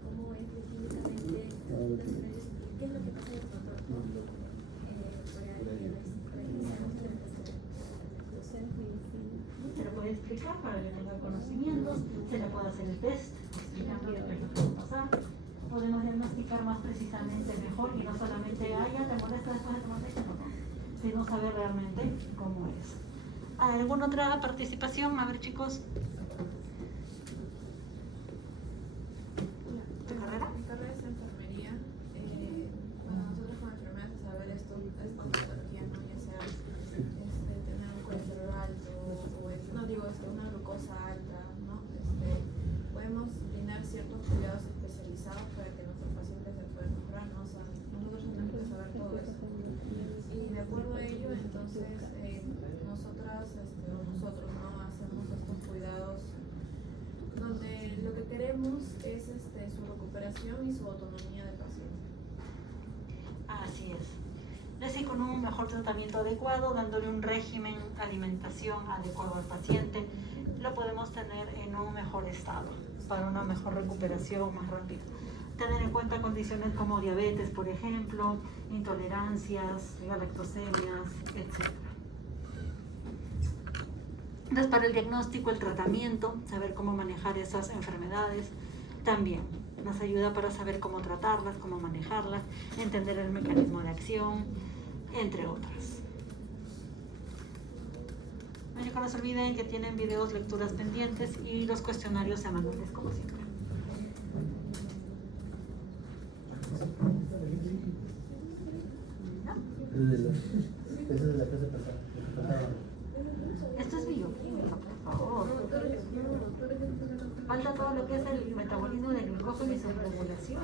cómo es bioquímicamente, qué es lo que pasa en el motor, ¿no? Se le puede explicar para que tenga conocimientos, se le puede hacer el test, explicando qué es lo que puede pasar. Podemos diagnosticar más precisamente mejor y no solamente, ya te molesta después de tomar leche, no, sino saber realmente cómo es. ¿Alguna otra participación? A ver, chicos. ¿Tu carrera? Mi carrera es enfermería. Bueno, nosotros como enfermeras saber esto es patología, ¿no? Ya sea tener un colesterol alto o una glucosa alta, ¿no? Podemos brindar ciertos cuidados especializados para que nuestros pacientes se puedan mejorar, ¿no? O sea, nosotros tenemos que saber todo eso. Y de acuerdo a ello, entonces, nosotros, ¿no? Hacemos estos cuidados donde lo que queremos es su recuperación y su autonomía del paciente. Así es. Es decir, con un mejor tratamiento adecuado, dándole un régimen de alimentación adecuado al paciente, lo podemos tener en un mejor estado, para una mejor recuperación más rápida. Tener en cuenta condiciones como diabetes, por ejemplo, intolerancias, galactosemias, etc. Entonces, para el diagnóstico, el tratamiento, saber cómo manejar esas enfermedades, también nos ayuda para saber cómo tratarlas, cómo manejarlas, entender el mecanismo de acción, entre otras. No, no se olviden que tienen videos, lecturas pendientes y los cuestionarios semanales, como siempre. Eso es de la clase pasada. Esto es bioquímica, por favor. Falta todo lo que es el metabolismo del glucógeno y su regulación.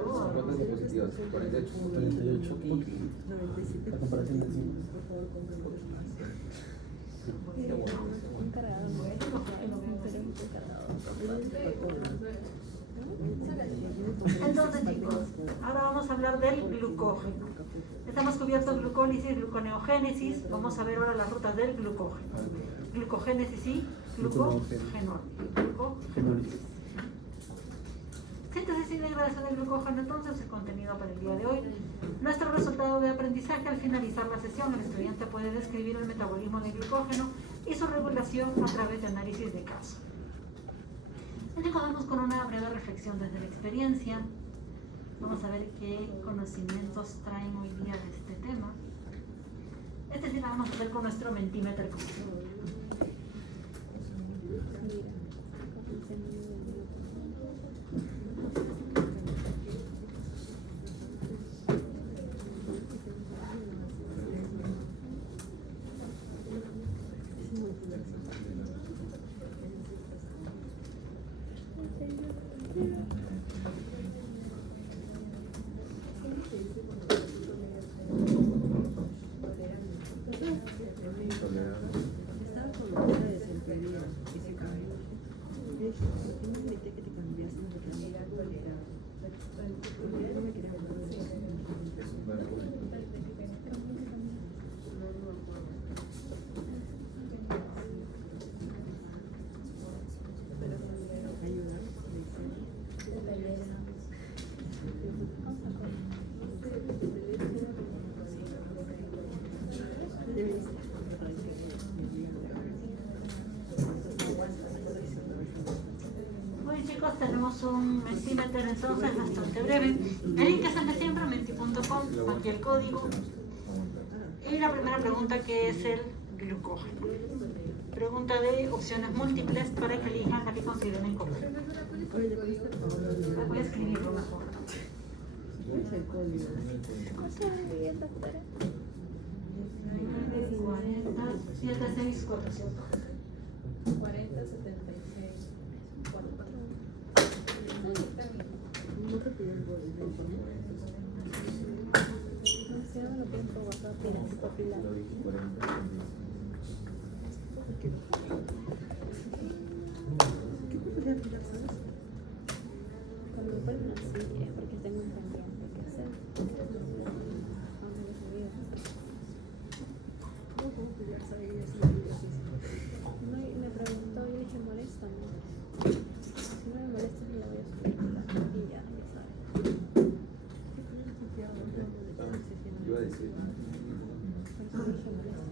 ¿Cuántas diapositivas? 48. 48. La comparación de enzimas. Entonces, chicos, ahora vamos a hablar del glucógeno. Estamos cubiertos glucólisis, gluconeogénesis. Vamos a ver ahora las rutas del glucógeno. Glucogénesis y glucogenólisis. Síntesis y degradación del glucógeno, entonces, el contenido para el día de hoy. Nuestro resultado de aprendizaje: al finalizar la sesión, el estudiante puede describir el metabolismo del glucógeno y su regulación a través de análisis de caso. Vamos con una breve reflexión desde la experiencia. Vamos a ver qué conocimientos traen hoy día de este tema. Este sí lo vamos a hacer con nuestro mentímetro. Estaba con una desempeñada y se cambió. ¿Por qué me grité que te cambiaste de cambiar? No me quería hablar de eso. Ayudar, Bueno chicos, tenemos un Mentimeter entonces bastante breve. El link es el de siempre, menti.com, aquí el código. Y la primera pregunta que es el glucógeno. Pregunta de opciones múltiples para que elijan la que consideren correcta. Voy a escribirlo mejor. es el código. ¿Cuánto es bien, doctora? 764, ¿cierto? 4076. No te pido el boli de informe. No sé, me lo piden por WhatsApp, mira, tipo pilar. ¿Qué podría mirar, sabes? Cuando me ponen así es porque tengo un pendiente que hacer. Aunque me olvido. ¿Cómo podría saber eso de ejercicio? No, y me preguntó, yo dije, moléstame. Si no me molestas, me la voy a subir. Y ya sabes. Iba a decir. Por eso dije, moléstame.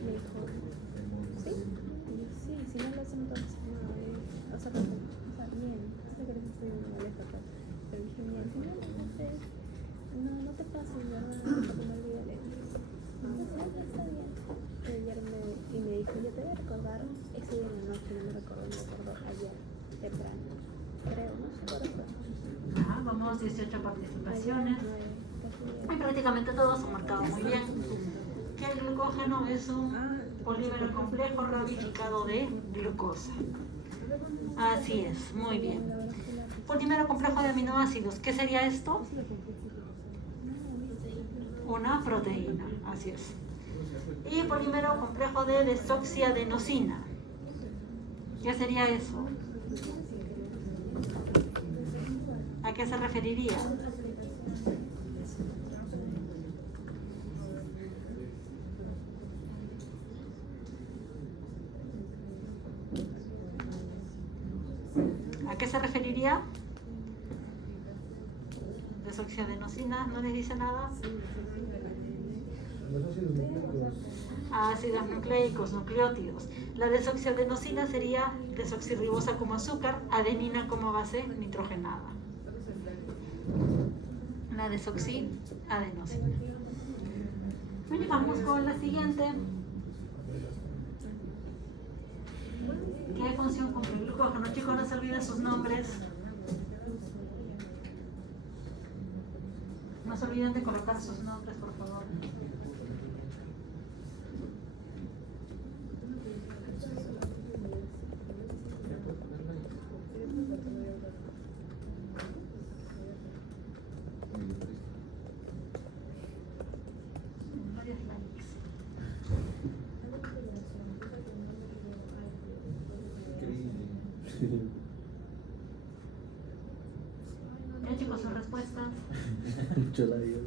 Me dijo, ¿sí? Y yo, sí, si no lo hacen, entonces no. O sea, bien. No sé que les estoy molesta, pero dije, bien, si no lo haces, no te pases, ¿verdad? Porque me olvidé leer. Y me dice, ya está bien. Y ayer me dijo, yo te voy a recordar ese día en la noche, no me recordó ayer, temprano. Creo, no sé cuándo fue. Vamos, 18 participaciones. Ayer, 9, casi 10. Y prácticamente todos han marcado muy bien. Que el glucógeno es un polímero complejo ramificado de glucosa. Así es, muy bien. Polímero complejo de aminoácidos. ¿Qué sería esto? Una proteína, así es. Y polímero complejo de desoxiadenosina. ¿Qué sería eso? ¿A qué se referiría? ¿A qué se referiría? Desoxiadenosina, ¿no les dice nada? Ácidos nucleicos, nucleótidos. La desoxiadenosina sería desoxirribosa como azúcar, adenina como base nitrogenada. La desoxiadenosina. Bueno, vamos con la siguiente. ¿Qué función cumple el glucógeno? Chicos, no se olviden sus nombres. No se olviden de colocar sus nombres, por favor. Varios likes. Ya chicos, sus respuestas. Mucho la vida.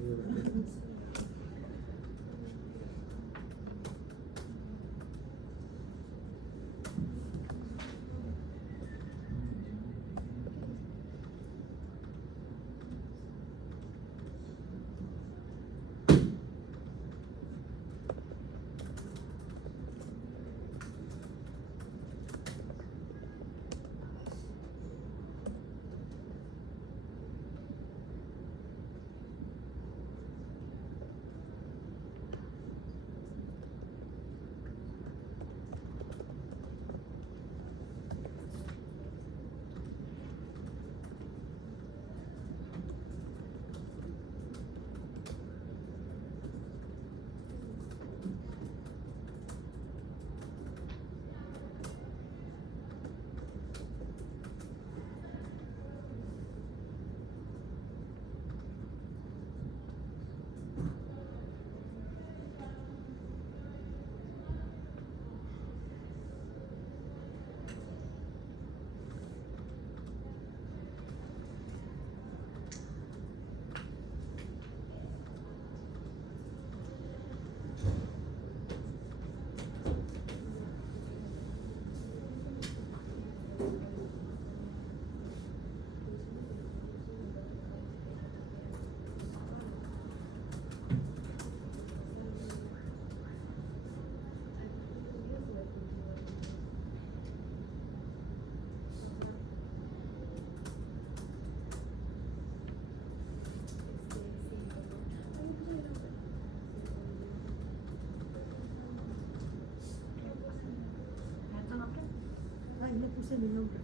Ese es mi nombre.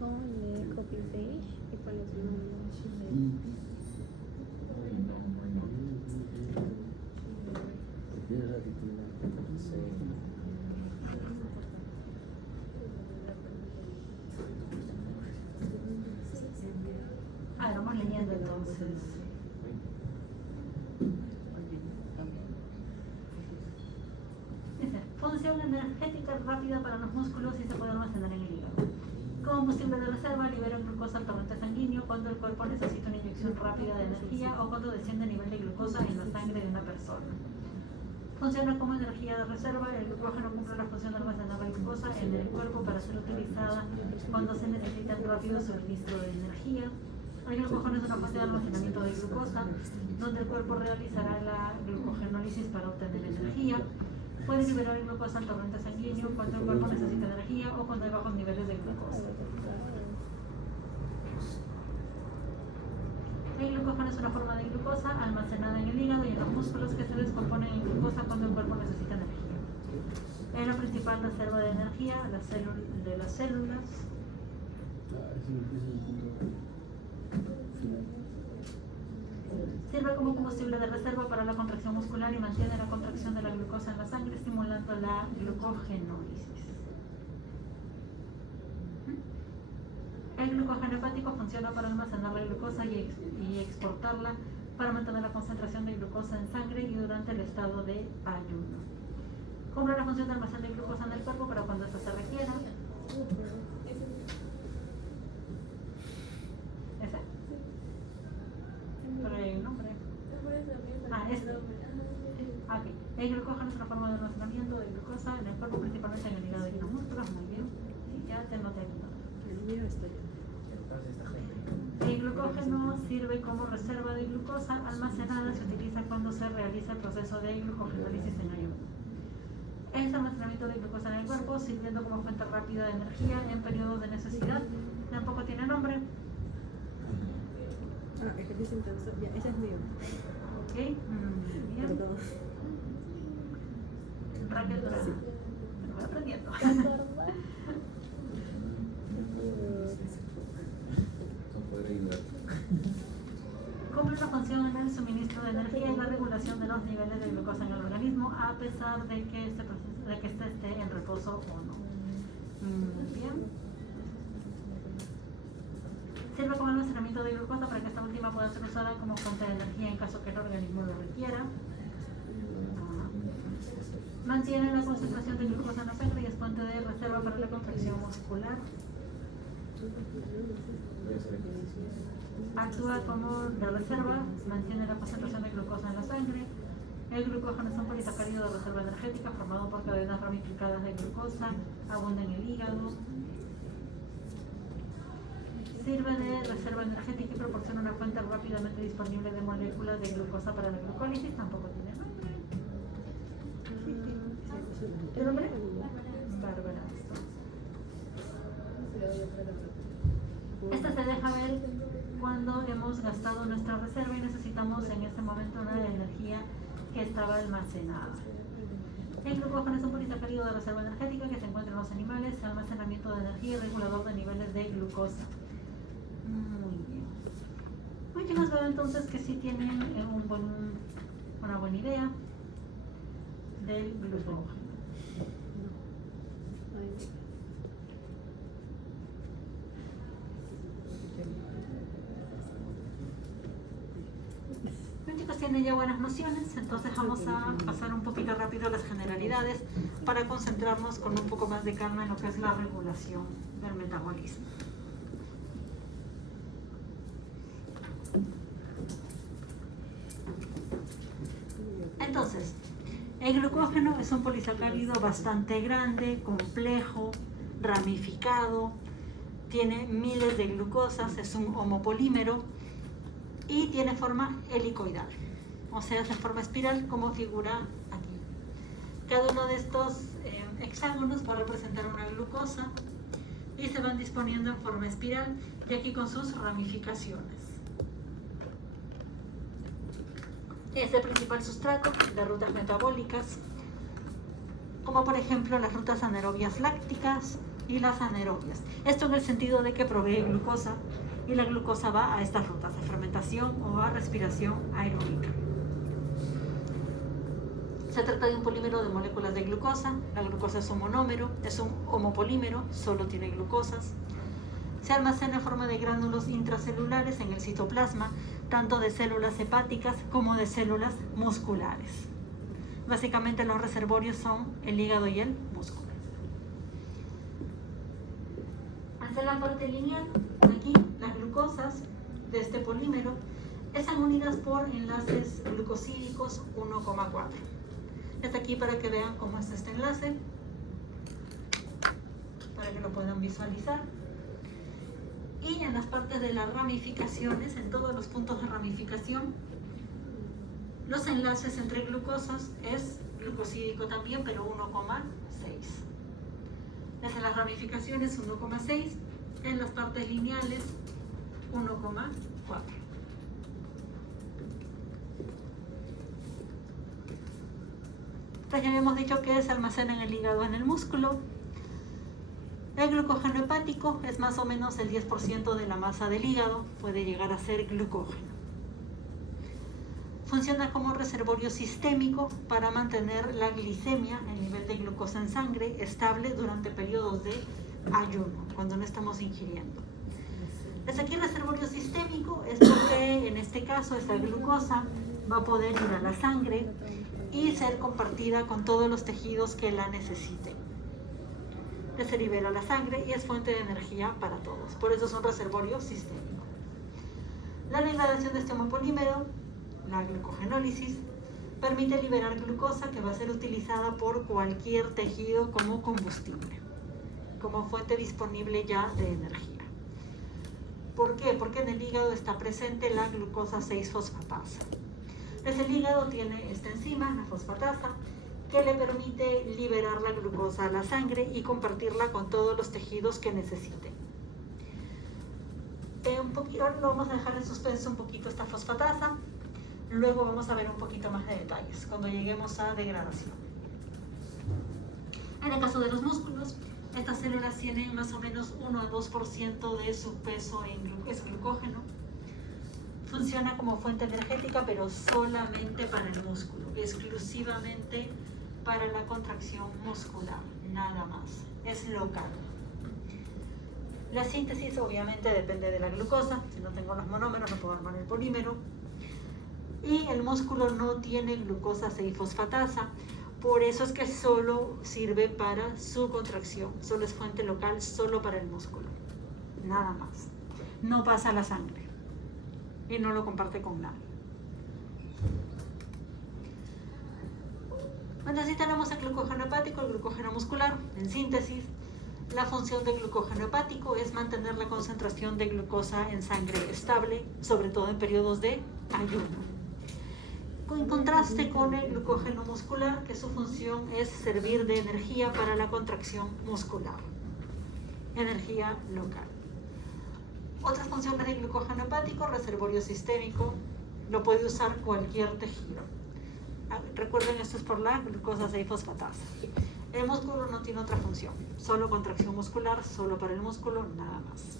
Como le copy page y pones un nombre. Tiene la titular. A ver, vamos leyendo entonces. Dice, función energética rápida para los músculos y se puede almacenar en el hígado. Como combustible de reserva, libera glucosa al torrente sanguíneo cuando el cuerpo necesita una inyección rápida de energía o cuando desciende el nivel de glucosa en la sangre de una persona. Funciona como energía de reserva. El glucógeno cumple la función de almacenar la glucosa en el cuerpo para ser utilizada cuando se necesita un rápido suministro de energía. El glucógeno es una fuente de almacenamiento de glucosa, donde el cuerpo realizará la glucogenólisis para obtener energía. Puede liberar glucosa al torrente sanguíneo cuando el cuerpo necesita energía o cuando hay bajos niveles de glucosa. El glucógeno es una forma de glucosa almacenada en el hígado y en los músculos que se descomponen en glucosa cuando el cuerpo necesita energía. Es la principal reserva de energía de las células. Sirve como combustible de reserva para la contracción muscular y mantiene la contracción de la glucosa en la sangre, estimulando la glucogenólisis. El glucógeno hepático funciona para almacenar la glucosa y exportarla para mantener la concentración de glucosa en sangre y durante el estado de ayuno. Cumple la función de almacén de glucosa en el cuerpo para cuando esta se requiera. ¿Ese? Pero hay un nombre. Este. Ok. El glucógeno es una forma de almacenamiento de glucosa en el cuerpo, principalmente en el hígado y en los músculos. Muy bien. Sí, ya te noté aquí. El mío está ya. El glucógeno sirve como reserva de glucosa almacenada. Se utiliza cuando se realiza el proceso de glucogenólisis en ayuno. Es almacenamiento de glucosa en el cuerpo, sirviendo como fuente rápida de energía en periodos de necesidad. Tampoco tiene nombre. Ah, es que dicen que ya, ese es mío. Ok, bien. Perdón. Raquel Durán. Me lo voy aprendiendo. Cumple una función en el suministro de energía y la regulación de los niveles de glucosa en el organismo, a pesar de que éste esté en reposo o no. Bien. Sirve como almacenamiento de glucosa para que esta última pueda ser usada como fuente de energía en caso que el organismo lo requiera. Mantiene la concentración de glucosa en la sangre y es fuente de reserva para la contracción muscular. Actúa como de reserva, mantiene la concentración de glucosa en la sangre. El glucógeno es un polisacárido de reserva energética formado por cadenas ramificadas de glucosa, abunda en el hígado. Sirve de reserva energética y proporciona una fuente rápidamente disponible de moléculas de glucosa para la glucólisis. Tampoco tiene nombre. ¿Tu nombre? Bárbara. Esta se deja ver cuando hemos gastado nuestra reserva y necesitamos en este momento una energía que estaba almacenada. El glucógeno es un polisacárido de reserva energética que se encuentra en los animales, almacenamiento de energía y regulador de niveles de glucosa. Muy bien. Muy bien, nos veo entonces que sí tienen una buena idea del glucógeno. Chicos, tienen ya buenas nociones, entonces vamos a pasar un poquito rápido a las generalidades para concentrarnos con un poco más de calma en lo que es la regulación del metabolismo. Entonces, el glucógeno es un polisacárido bastante grande, complejo, ramificado, tiene miles de glucosas, es un homopolímero y tiene forma helicoidal, o sea, es en forma espiral como figura aquí. Cada uno de estos hexágonos va a representar una glucosa y se van disponiendo en forma espiral y aquí con sus ramificaciones. Es el principal sustrato de rutas metabólicas, como por ejemplo las rutas anaerobias lácticas y las anaerobias. Esto en el sentido de que provee glucosa y la glucosa va a estas rutas de fermentación o a respiración aeróbica. Se trata de un polímero de moléculas de glucosa. La glucosa es un monómero, es un homopolímero, solo tiene glucosas. Se almacena en forma de gránulos intracelulares en el citoplasma, tanto de células hepáticas como de células musculares. Básicamente los reservorios son el hígado y el músculo. Hacia la parte lineal, aquí las glucosas de este polímero están unidas por enlaces glucosídicos 1,4. Está aquí para que vean cómo es este enlace, para que lo puedan visualizar. Y en las partes de las ramificaciones, en todos los puntos de ramificación, los enlaces entre glucosas es glucosídico también, pero 1,6. En las ramificaciones 1,6, en las partes lineales 1,4. Entonces ya habíamos dicho que se almacena en el hígado, en el músculo. El glucógeno hepático es más o menos el 10% de la masa del hígado, puede llegar a ser glucógeno. Funciona como reservorio sistémico para mantener la glicemia, el nivel de glucosa en sangre, estable durante periodos de ayuno, cuando no estamos ingiriendo. Desde aquí el reservorio sistémico es porque en este caso esta glucosa va a poder ir a la sangre y ser compartida con todos los tejidos que la necesiten. Se libera la sangre y es fuente de energía para todos. Por eso es un reservorio sistémico. La degradación de este homopolímero, la glucogenólisis, permite liberar glucosa que va a ser utilizada por cualquier tejido como combustible, como fuente disponible ya de energía. ¿Por qué? Porque en el hígado está presente la glucosa 6-fosfatasa. El hígado tiene esta enzima, la fosfatasa, que le permite liberar la glucosa a la sangre y compartirla con todos los tejidos que necesiten. Ahora lo vamos a dejar en suspenso un poquito esta fosfatasa, luego vamos a ver un poquito más de detalles cuando lleguemos a degradación. En el caso de los músculos, estas células tienen más o menos 1 a 2% de su peso es glucógeno. Funciona como fuente energética, pero solamente para el músculo, exclusivamente para la contracción muscular, nada más, es local. La síntesis obviamente depende de la glucosa, si no tengo los monómeros no puedo armar el polímero. Y el músculo no tiene glucosa 6-fosfatasa, por eso es que solo sirve para su contracción, solo es fuente local, solo para el músculo, nada más. No pasa a la sangre y no lo comparte con nada. Bueno, así tenemos el glucógeno hepático, el glucógeno muscular. En síntesis, la función del glucógeno hepático es mantener la concentración de glucosa en sangre estable, sobre todo en periodos de ayuno. En contraste con el glucógeno muscular, que su función es servir de energía para la contracción muscular. Energía local. Otras funciones del glucógeno hepático, reservorio sistémico, lo puede usar cualquier tejido. Recuerden, esto es por la glucosa 6-fosfatasa. El músculo no tiene otra función, solo contracción muscular, solo para el músculo, nada más.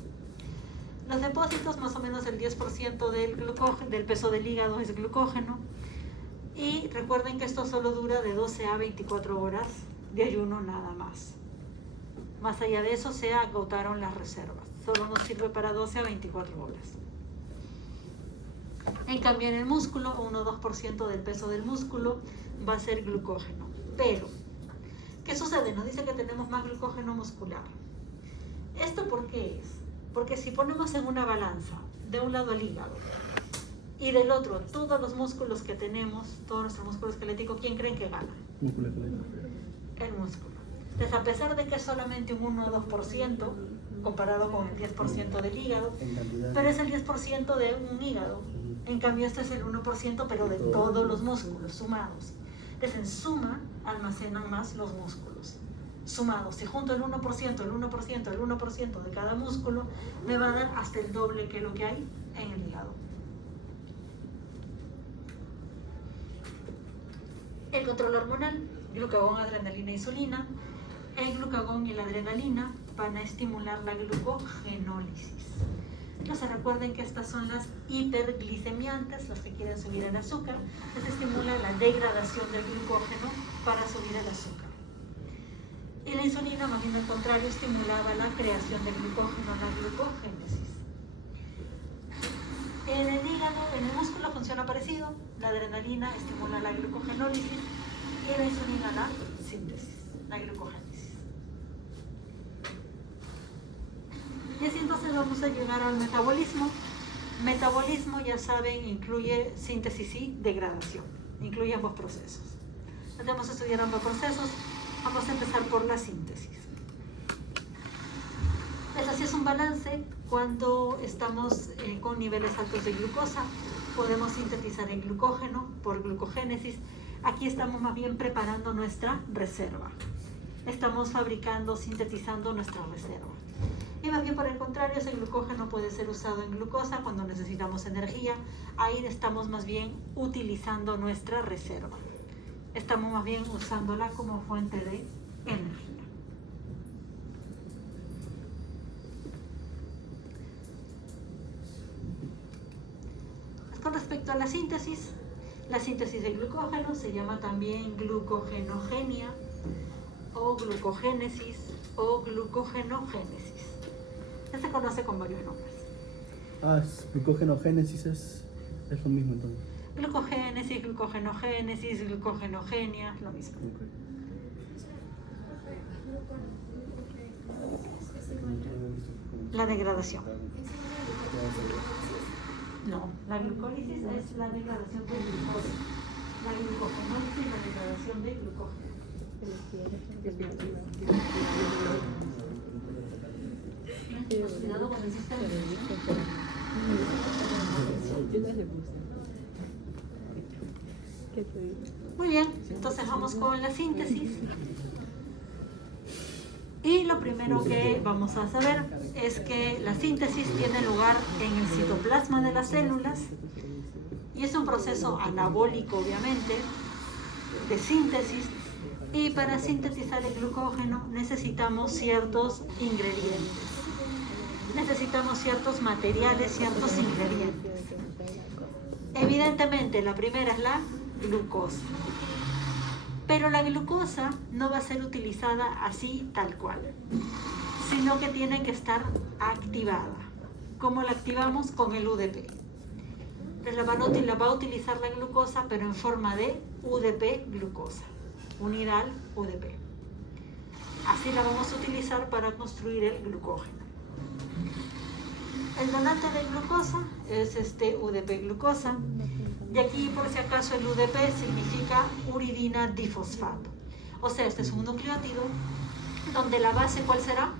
Los depósitos, más o menos el 10% del peso del hígado es glucógeno. Y recuerden que esto solo dura de 12 a 24 horas de ayuno nada más. Más allá de eso se agotaron las reservas, solo nos sirve para 12 a 24 horas. En cambio en el músculo, 1 o 2% del peso del músculo va a ser glucógeno. Pero, ¿qué sucede? Nos dice que tenemos más glucógeno muscular. ¿Esto por qué es? Porque si ponemos en una balanza, de un lado el hígado y del otro todos los músculos que tenemos, todo nuestro músculo esquelético, ¿quién creen que gana? El músculo. Entonces, a pesar de que es solamente un 1 o 2% comparado con el 10% del hígado, pero es el 10% de un hígado. En cambio, este es el 1%, pero de todos los músculos sumados. Entonces, en suma, almacenan más los músculos. Sumados, si junto el 1%, el 1%, el 1% de cada músculo, me va a dar hasta el doble que lo que hay en el hígado. El control hormonal, glucagón, adrenalina, insulina. el glucagón y la adrenalina van a estimular la glucogenólisis. Entonces recuerden que estas son las hiperglicemiantes, las que quieren subir el azúcar. Se estimula la degradación del glucógeno para subir el azúcar. Y la insulina, más bien al contrario, estimulaba la creación del glucógeno, la glucogénesis. En el hígado, en el músculo funciona parecido. La adrenalina estimula la glucogenólisis y la insulina la síntesis, la glucogénesis. Y así entonces vamos a llegar al metabolismo. Metabolismo, ya saben, incluye síntesis y degradación. Incluye ambos procesos. Entonces vamos a estudiar ambos procesos. Vamos a empezar por la síntesis. Así es un balance. Cuando estamos con niveles altos de glucosa, podemos sintetizar el glucógeno por glucogénesis. Aquí estamos más bien preparando nuestra reserva. Estamos fabricando, sintetizando nuestra reserva. Y más bien por el contrario, ese glucógeno puede ser usado en glucosa cuando necesitamos energía. Ahí estamos más bien utilizando nuestra reserva. Estamos más bien usándola como fuente de energía. Con respecto a la síntesis de glucógeno se llama también glucogenogenia o glucogénesis o glucogenogénesis. Se conoce con varios nombres. Glucogenogénesis es lo mismo entonces. Glucogénesis, glucogenogénesis, glucogenogenia, lo mismo. Okay. La degradación. No, la glucólisis es la degradación de glucosa. La glucogenólisis es la degradación de glucógeno. Cuidado con el sistema. Muy bien, entonces vamos con la síntesis. Y lo primero que vamos a saber es que la síntesis tiene lugar en el citoplasma de las células y es un proceso anabólico, obviamente, de síntesis. Y para sintetizar el glucógeno necesitamos ciertos ingredientes. Necesitamos ciertos materiales, ciertos ingredientes. Evidentemente, la primera es la glucosa. Pero la glucosa no va a ser utilizada así tal cual, sino que tiene que estar activada. ¿Cómo la activamos? Con el UDP. Entonces la va a utilizar la glucosa, pero en forma de UDP glucosa, unidad UDP. Así la vamos a utilizar para construir el glucógeno. El donante de glucosa es este UDP glucosa. Y aquí, por si acaso, el UDP significa uridina difosfato. O sea, este es un nucleótido donde la base, ¿cuál será?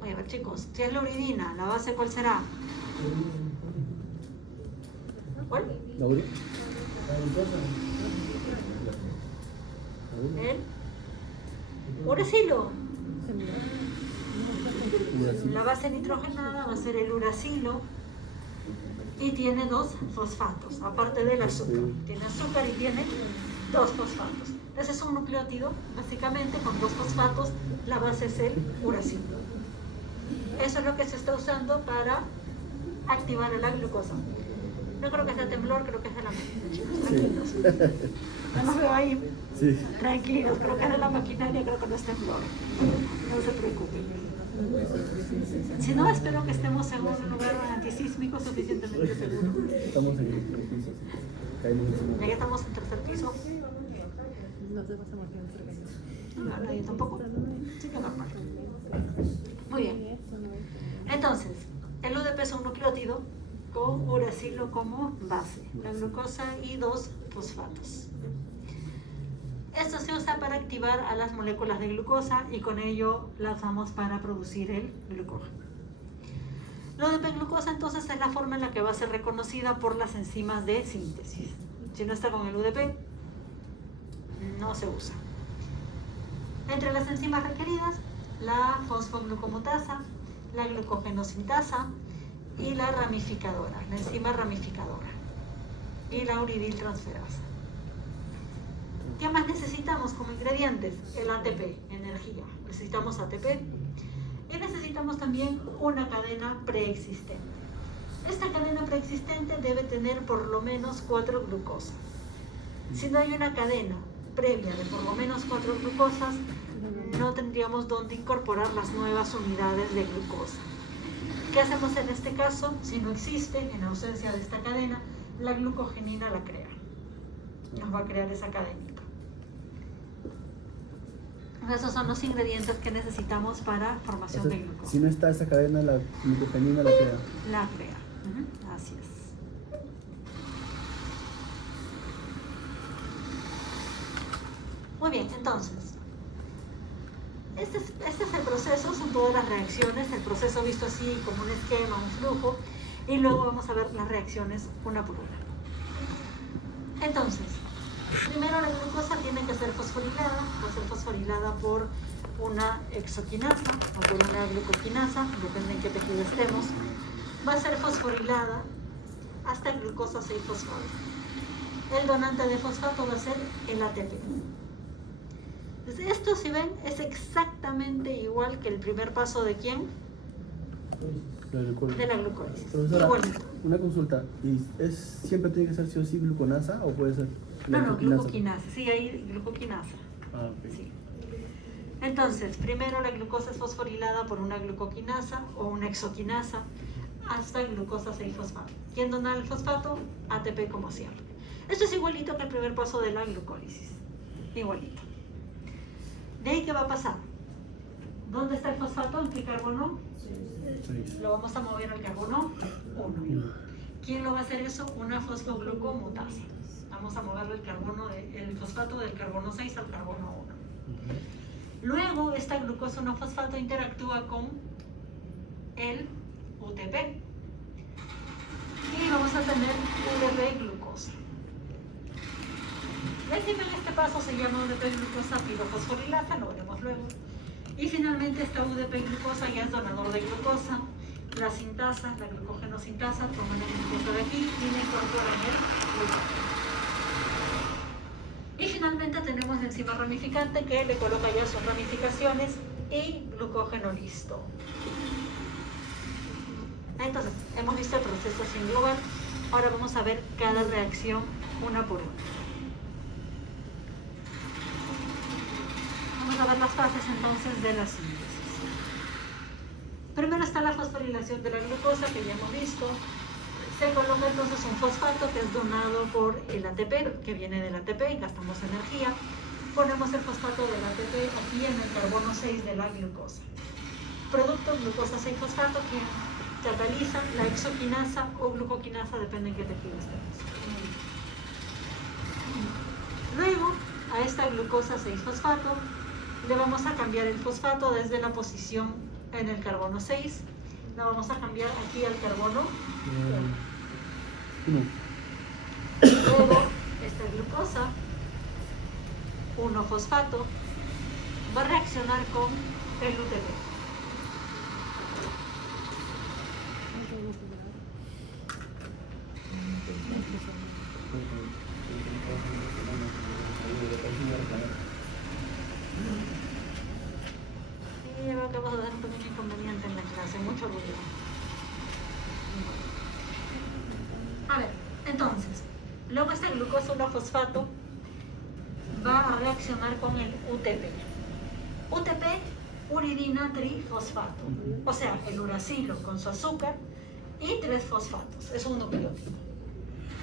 Oye, a ver, chicos, si es la uridina, ¿la base cuál será? ¿Cuál? ¿La urea? El uracilo. La base nitrogenada va a ser el uracilo y tiene dos fosfatos, aparte del azúcar. Tiene azúcar y tiene dos fosfatos. Ese es un nucleótido, básicamente con dos fosfatos. La base es el uracilo. Eso es lo que se está usando para activar la glucosa. No creo que sea temblor, creo que es de la máquina, chicos, tranquilos. No los veo ahí. Sí. Tranquilos, creo que es de la maquinaria, creo que no es temblor. No se preocupen. Si no, espero que estemos en un lugar antisísmico suficientemente seguro. Estamos en el piso. Caemos encima. Ya que estamos en tercer piso. No te vas a marcar en cerca. No, nadie tampoco. Sí que normal. Muy bien. Entonces, el UDP es un nucleótido con uracilo como base, la glucosa y dos fosfatos. Esto se usa para activar a las moléculas de glucosa y con ello las usamos para producir el glucógeno. La UDP glucosa entonces es la forma en la que va a ser reconocida por las enzimas de síntesis. Si no está con el UDP, no se usa. Entre las enzimas requeridas, la fosfoglucomutasa, la glucogenosintasa y la ramificadora, la enzima ramificadora y la uridiltransferasa. ¿Qué más necesitamos como ingredientes? El ATP, energía. Necesitamos ATP y necesitamos también una cadena preexistente. Esta cadena preexistente debe tener por lo menos 4 glucosas. Si no hay una cadena previa de por lo menos 4 glucosas, no tendríamos dónde incorporar las nuevas unidades de glucosa. ¿Qué hacemos en este caso? Si no existe, en ausencia de esta cadena, la glucogenina la crea. Nos va a crear esa cadenita. Esos son los ingredientes que necesitamos para formación de glucosa. Si no está esa cadena, la glucogenina la crea. La crea. Así es. Muy bien, entonces, este es el proceso, son todas las reacciones, el proceso visto así como un esquema, un flujo, y luego vamos a ver las reacciones una por una. Entonces, primero la glucosa tiene que ser fosforilada, va a ser fosforilada por una exoquinasa o por una glucoquinasa, depende en qué tejido estemos. Va a ser fosforilada hasta glucosa 6-fosfato. El donante de fosfato va a ser el ATP. Entonces, esto, si ven, es exactamente igual que el primer paso de ¿quién? De la glucólisis. Profesora, Igualito. una consulta. ¿Siempre tiene que ser sí o sí gluconasa o puede ser No, glucoquinasa. Sí, hay glucoquinasa. Ah, ok. Sí. Entonces, primero la glucosa es fosforilada por una glucoquinasa o una exoquinasa hasta glucosa 6-fosfato. ¿Quién dona el fosfato? ATP como siempre. Esto es igualito que el primer paso de la glucólisis. Igualito. ¿De ahí qué va a pasar? ¿Dónde está el fosfato? ¿En qué carbono? Sí. Lo vamos a mover al carbono 1. ¿Quién lo va a hacer eso? Una fosfoglucomutasa. Vamos a moverlo el fosfato del carbono 6 al carbono 1. Luego, esta glucosa 1-fosfato interactúa con el UTP. Y vamos a tener UDP-glucosa. Encima en este paso se llama UDP-glucosa pirofosforilasa, lo veremos luego. Y finalmente esta UDP-glucosa ya es donador de glucosa. La sintasa, la glucogenosintasa, toman la glucosa de aquí y la incorporan el glucógeno. Y finalmente tenemos la enzima ramificante que le coloca ya sus ramificaciones y glucógeno listo. Entonces, hemos visto el proceso sin global. Ahora vamos a ver cada reacción una por una. Vamos a ver las fases entonces de la síntesis. Primero está la fosforilación de la glucosa, que ya hemos visto. Se coloca entonces un fosfato que es donado por el ATP, que viene del ATP y gastamos energía. Ponemos el fosfato del ATP aquí en el carbono 6 de la glucosa. Producto glucosa 6-fosfato que cataliza la exoquinasa o glucoquinasa, depende en qué tejido estemos. Luego, a esta glucosa 6-fosfato le vamos a cambiar el fosfato desde la posición en el carbono 6. La vamos a cambiar aquí al carbono 1. Luego, esta glucosa 1-fosfato va a reaccionar con el UTP. Sí, ya veo que vamos a dar un pequeño inconveniente en la clase, mucho ruido. A ver, entonces, luego esta glucosa 1-fosfato va a reaccionar con el UTP. UTP, uridina trifosfato. O sea, el uracilo con su azúcar y 3 fosfatos. Es un nucleótido.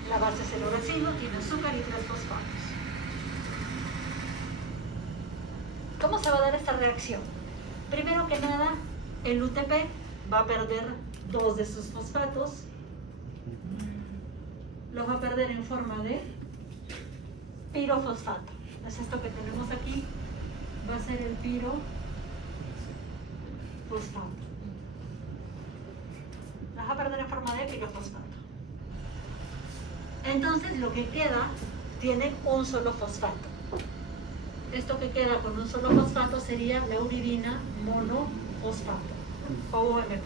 La base es el uracilo, tiene azúcar y 3 fosfatos. ¿Cómo se va a dar esta reacción? Primero que nada, el UTP va a perder 2 de sus fosfatos. Los va a perder en forma de pirofosfato. Es esto que tenemos aquí. Va a ser el pirofosfato. Las va a perder en forma de pirofosfato. Entonces lo que queda tiene un solo fosfato. Esto que queda con un solo fosfato sería la uridina monofosfato o UMP.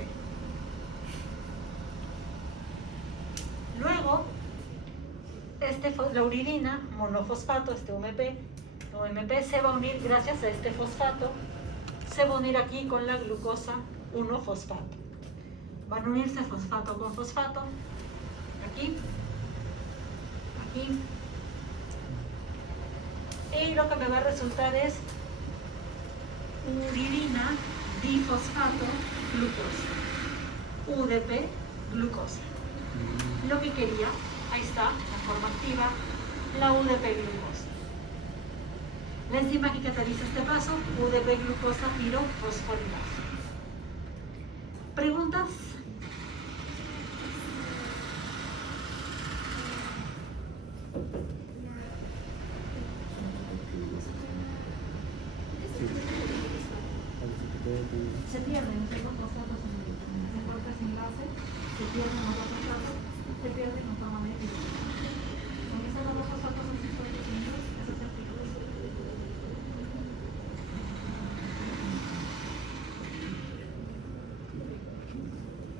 Luego, la uridina monofosfato, este UMP, OMP se va a unir gracias a este fosfato, se va a unir aquí con la glucosa 1-fosfato. Van a unirse fosfato con fosfato, aquí, aquí. Y lo que me va a resultar es uridina difosfato glucosa, UDP glucosa. Lo que quería, ahí está, la forma activa, la UDP glucosa. La enzima que cataliza este paso, UDP glucosa pirofosforilasa. ¿Preguntas? Se pierden los fosfatos en cortes enlaces, se pierden los fosfatos, se pierden en forma de virus. Aunque sean los fosfatos en sus cortes enlaces, eso se aplica.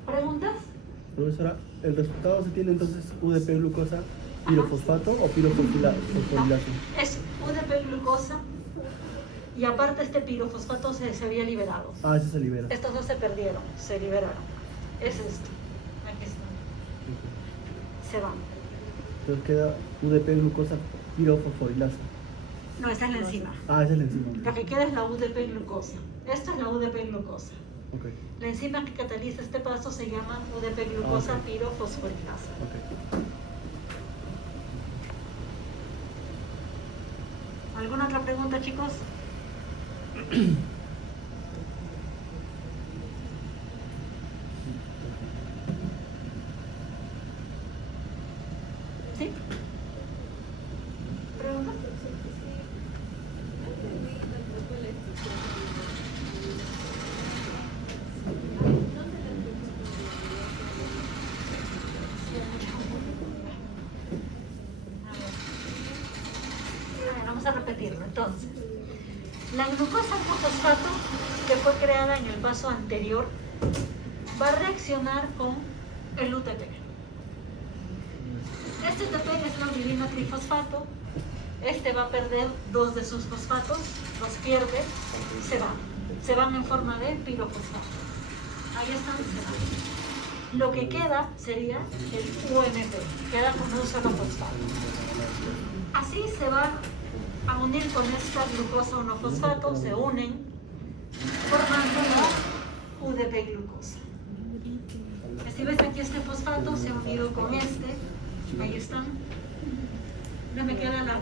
¿Preguntas? Profesora, ¿el resultado se tiene entonces UDP glucosa pirofosfato o pirofosforilasa? Es UDP glucosa y aparte este pirofosfato se había liberado. Ah, ese se libera. Estos dos se perdieron, se liberaron. Es esto. Aquí está. Se van. Entonces queda UDP glucosa pirofosforilasa. No, esta es la enzima. Ah, esa es la enzima. Lo que queda es la UDP glucosa. Esto es la UDP glucosa. Ok. La enzima que cataliza este paso se llama UDP glucosa Ok. pirofosforilasa. Ok. ¿Alguna otra pregunta, chicos? ¿Sí? ¿Pregunta? Vamos a repetirlo. Entonces, la glucosa fosfato que fue creada en el paso anterior va a reaccionar con el UTP. Este UTP es la uridina trifosfato. Este va a perder dos de sus fosfatos, los pierde, se van en forma de pirofosfato. Ahí están, se van. Lo que queda sería el UMP, queda con un solo fosfato. Así se va a unir con esta glucosa 1-fosfato, se unen formando la UDP glucosa. Si ves aquí este fosfato se ha unido con este, ahí están. Ya me queda la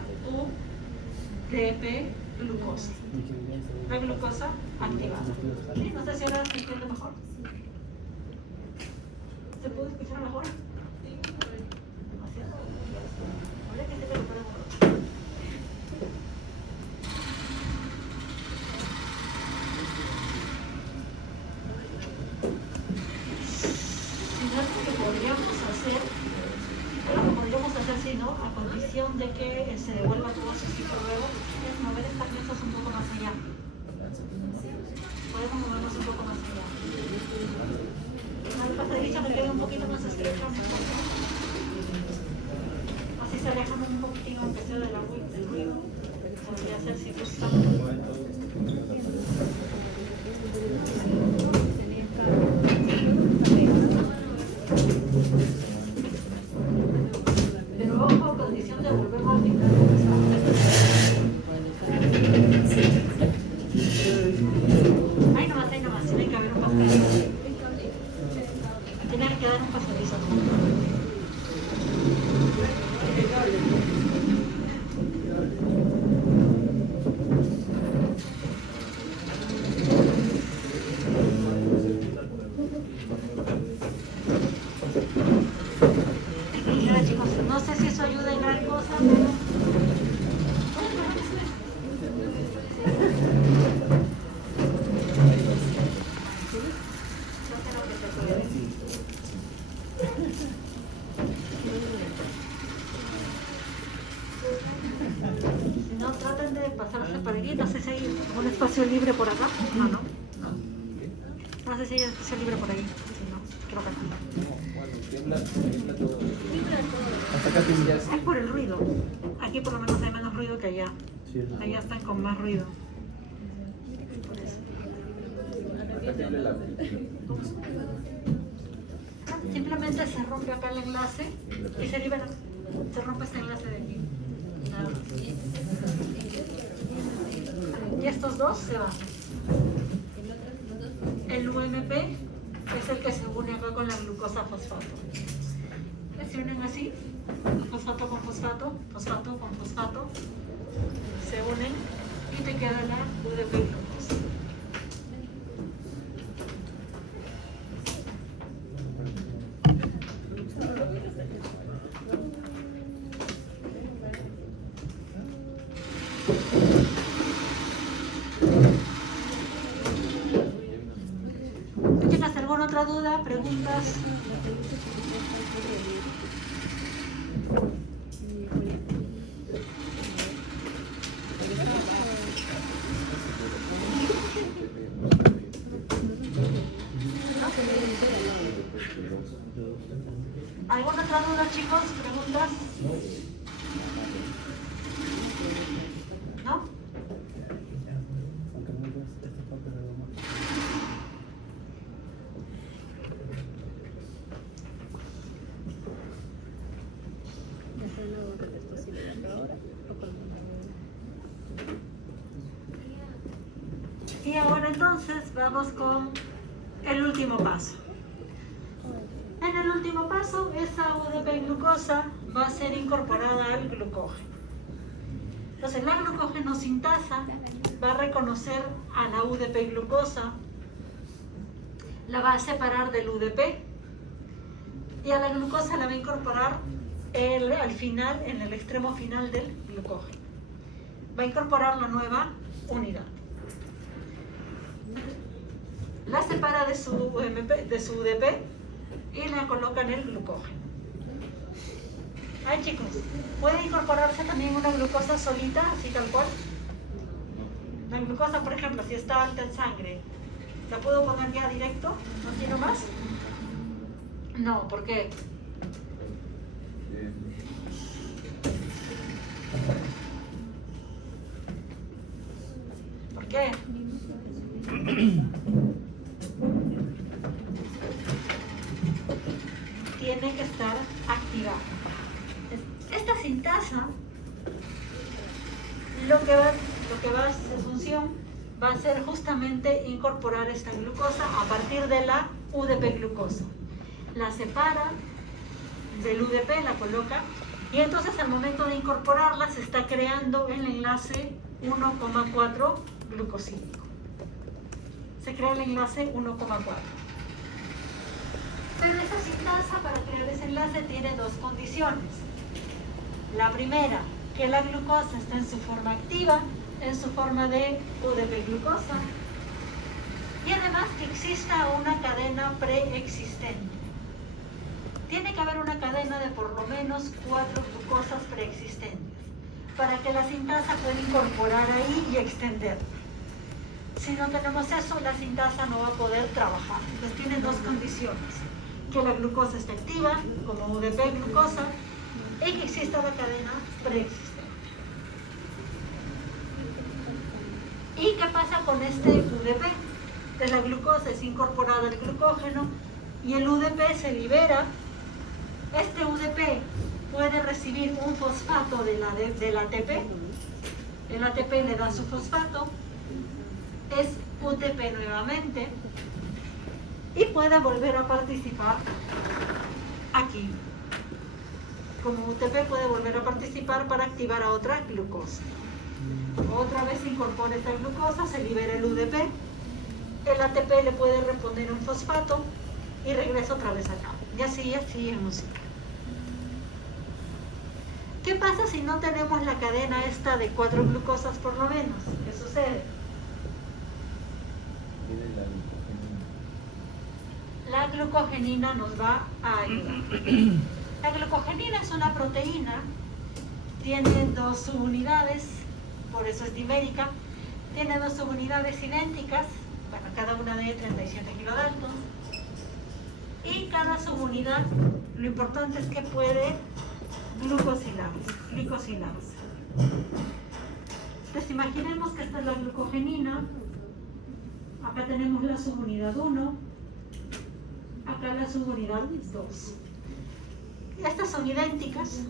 UDP glucosa, la glucosa activada. ¿Sí? No sé si ahora se entiende mejor. ¿Se puede escuchar mejor? Demasiado. Ahora que se me lo puede. Sí, ¿no? A condición de que se devuelva todo su ciclo luego, es mover estas mesas un poco más allá. Podemos movernos un poco más allá. El pasadizo que quede un poquito más estrecho, así se alejan un poquitito, aunque sea del ruido. Podría ser si gustan. Pero ojo, a condición de volverlo a pintar. Ahí nomás, tiene que haber un pasadizo. Tiene que quedar un pasadizo. Mira, chicos, no sé si eso ayuda en gran cosa, pero... Si no, traten de pasarse por aquí. No sé si hay un espacio libre por acá. No. No sé si hay espacio libre por ahí. Si no, creo que no. Tiembla todo. Hasta acá tiene ya. Es por el ruido. Aquí por lo menos hay menos ruido que allá. Sí. Allá están con más ruido. Por eso. Simplemente se rompe acá el enlace y se libera. Se rompe este enlace de aquí. Nada más. Y estos dos se van. El UMP es el que se une acá con la glucosa fosfato. Se unen así, fosfato con fosfato, fosfato con fosfato. Se unen y te queda la UDP glucosa. ¿Tienes alguna otra duda, preguntas? ¿Alguna otra duda, chicos? ¿Preguntas? ¿No? Y ahora entonces vamos con el último paso. En el último paso, esa UDP glucosa va a ser incorporada al glucógeno. Entonces la glucógeno sintasa va a reconocer a la UDP glucosa, la va a separar del UDP y a la glucosa la va a incorporar al final, en el extremo final del glucógeno. Va a incorporar la nueva unidad. La separa de su UDP y la coloca en el glucógeno. Ay, chicos, ¿puede incorporarse también una glucosa solita, así tal cual? La glucosa, por ejemplo, si está alta en sangre, ¿la puedo poner ya directo? ¿No quiero más? No, ¿por qué? ¿Por qué? Tiene que estar activada. Esta sintasa, lo que va a hacer función va a ser justamente incorporar esta glucosa a partir de la UDP glucosa. La separa del UDP, la coloca, y entonces al momento de incorporarla se está creando el enlace 1,4 glucosídico. Se crea el enlace 1,4. Pero esa sintasa, para crear ese enlace, tiene dos condiciones. La primera, que la glucosa está en su forma activa, en su forma de UDP glucosa, y además que exista una cadena preexistente. Tiene que haber una cadena de por lo menos 4 glucosas preexistentes para que la sintasa pueda incorporar ahí y extenderla. Si no tenemos eso, la sintasa no va a poder trabajar. Entonces tiene dos condiciones: que la glucosa esté activa como UDP glucosa y que exista la cadena preexistente. ¿Y qué pasa con este UDP? Pues la glucosa es incorporada al glucógeno y el UDP se libera. Este UDP puede recibir un fosfato del ATP. El ATP le da su fosfato, es UTP nuevamente y puede volver a participar aquí. Como UTP puede volver a participar para activar a otra glucosa. Otra vez se incorpora esta glucosa, se libera el UDP, el ATP le puede reponer un fosfato y regresa otra vez acá. Y así en un ciclo. ¿Qué pasa si no tenemos la cadena esta de 4 glucosas por lo menos? ¿Qué sucede? La glucogenina nos va a ayudar. La glucogenina es una proteína, tiene 2 subunidades, por eso es dimérica, tiene 2 subunidades idénticas, bueno, cada una de 37 kilodaltons, y cada subunidad, lo importante es que puede glucosilarse. Entonces imaginemos que esta es la glucogenina, acá tenemos la subunidad 1, acá la subunidad 2. Estas son idénticas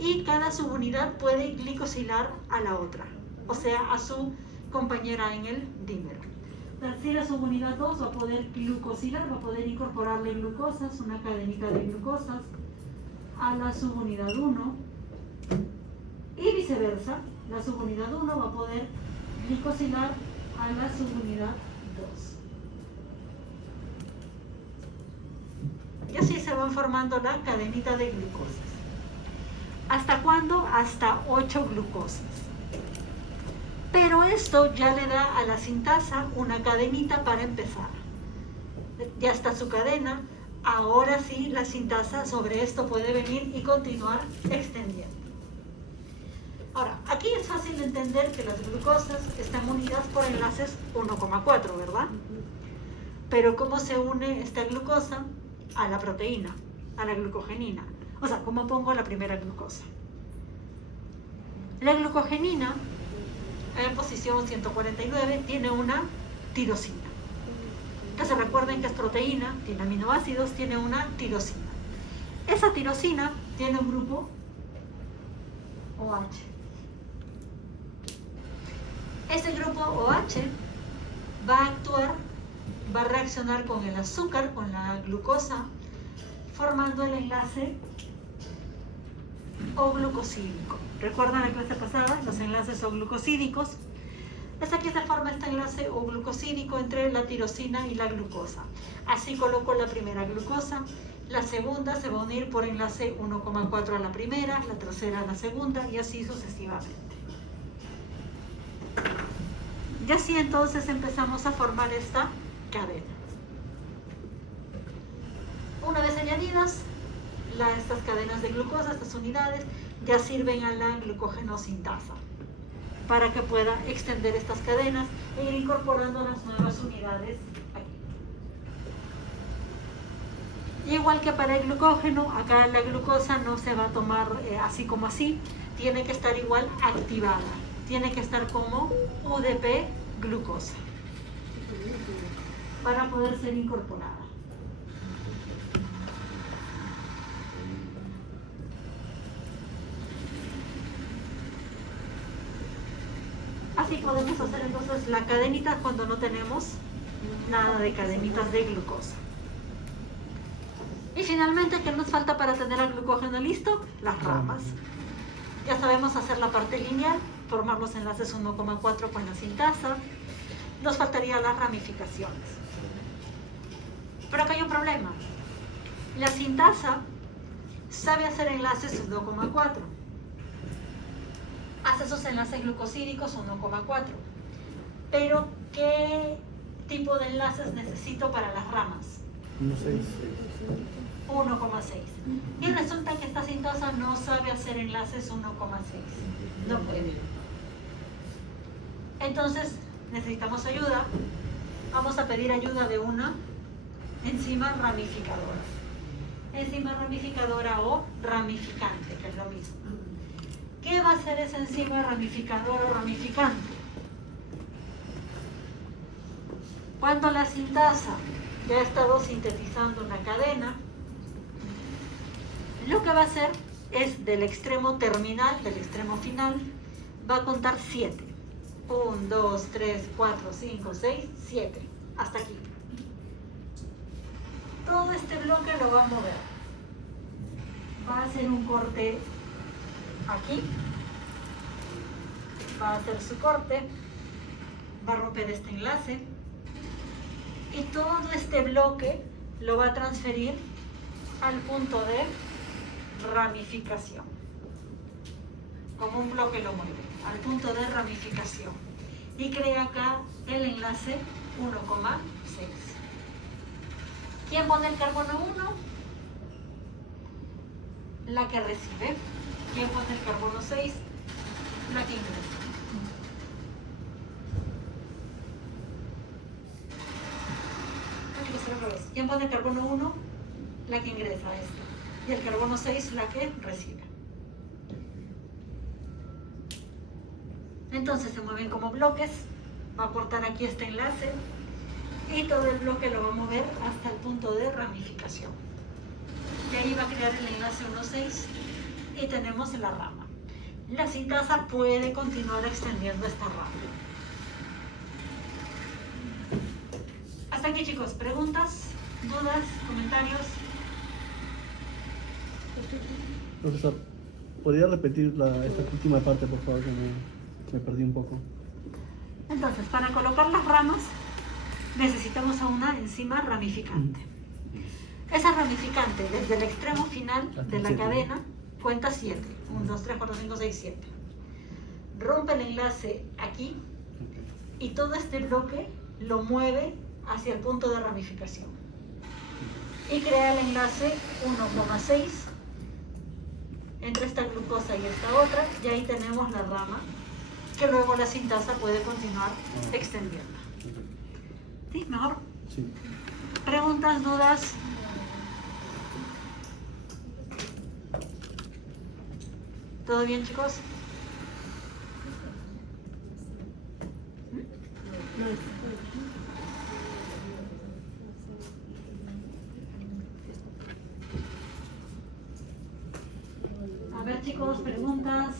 y cada subunidad puede glicosilar a la otra, o sea, a su compañera en el dímero. Así la subunidad 2 va a poder glucosilar, va a poder incorporarle glucosas, una cadenita de glucosas, a la subunidad 1 y viceversa. La subunidad 1 va a poder glicosilar a la subunidad 2. Y así se van formando la cadenita de glucosas. ¿Hasta cuándo? Hasta 8 glucosas. Pero esto ya le da a la sintasa una cadenita para empezar. Ya está su cadena. Ahora sí, la sintasa sobre esto puede venir y continuar extendiendo. Ahora, aquí es fácil entender que las glucosas están unidas por enlaces 1,4, ¿verdad? Pero ¿cómo se une esta glucosa a la proteína, a la glucogenina? O sea, ¿cómo pongo la primera glucosa? La glucogenina, en posición 149, tiene una tirosina. Entonces recuerden que es proteína, tiene aminoácidos, tiene una tirosina. Esa tirosina tiene un grupo OH. Ese grupo OH va a actuar, va a reaccionar con el azúcar, con la glucosa, formando el enlace O-glucosídico. ¿Recuerdan la clase pasada? Los enlaces O-glucosídicos. Pues aquí se forma este enlace O-glucosídico entre la tirosina y la glucosa. Así coloco la primera glucosa, la segunda se va a unir por enlace 1,4 a la primera, la tercera a la segunda y así sucesivamente. Y así entonces empezamos a formar esta cadena. Una vez añadidas estas cadenas de glucosa, estas unidades, ya sirven a la glucogenosintasa para que pueda extender estas cadenas e ir incorporando las nuevas unidades aquí. Y igual que para el glucógeno, acá la glucosa no se va a tomar así como así, tiene que estar igual activada, tiene que estar como UDP glucosa para poder ser incorporada. Así podemos hacer entonces la cadenita cuando no tenemos nada de cadenitas de glucosa. Y finalmente, ¿qué nos falta para tener el glucógeno listo? Las ramas. Ya sabemos hacer la parte lineal, formar los enlaces 1,4 con la sintasa. Nos faltarían las ramificaciones. Pero acá hay un problema. La sintasa sabe hacer enlaces 1,4. Hace esos enlaces glucosídicos 1,4. Pero, ¿qué tipo de enlaces necesito para las ramas? 1,6. Y resulta que esta sintasa no sabe hacer enlaces 1,6. No puede. Entonces, necesitamos ayuda. Vamos a pedir ayuda de una enzima ramificadora. Enzima ramificadora o ramificante, que es lo mismo. ¿Qué va a hacer esa enzima ramificadora o ramificante? Cuando la sintasa ya ha estado sintetizando una cadena, lo que va a hacer es del extremo terminal, del extremo final, va a contar 7. 1, 2, 3, 4, 5, 6, 7. Hasta aquí. Todo este bloque lo va a mover. Va a hacer un corte aquí. Va a hacer su corte. Va a romper este enlace. Y todo este bloque lo va a transferir al punto de ramificación. Como un bloque lo mueve, al punto de ramificación. Y crea acá el enlace 1,6. ¿Quién pone el carbono 1? La que recibe. ¿Quién pone el carbono 6? La que ingresa. ¿Quién pone el carbono 1? La que ingresa, esta. Y el carbono 6, la que recibe. Entonces se mueven como bloques, va a aportar aquí este enlace y todo el bloque lo va a mover hasta el punto de ramificación. Y ahí va a crear el enlace 1,6 y tenemos la rama. La sintasa puede continuar extendiendo esta rama. Hasta aquí, chicos, preguntas, dudas, comentarios. Profesor, ¿podría repetir esta última parte, por favor, que me perdí un poco? Entonces, para colocar las ramas necesitamos a una enzima ramificante. Esa ramificante, desde el extremo final de la cadena, cuenta 7. 1, 2, 3, 4, 5, 6, 7. Rompe el enlace aquí y todo este bloque lo mueve hacia el punto de ramificación. Y crea el enlace 1,6 entre esta glucosa y esta otra, y ahí tenemos la rama que luego la sintasa puede continuar extendiendo. ¿Sí? ¿Mejor? Sí. ¿Preguntas, dudas? ¿Todo bien, chicos? A ver, chicos, preguntas.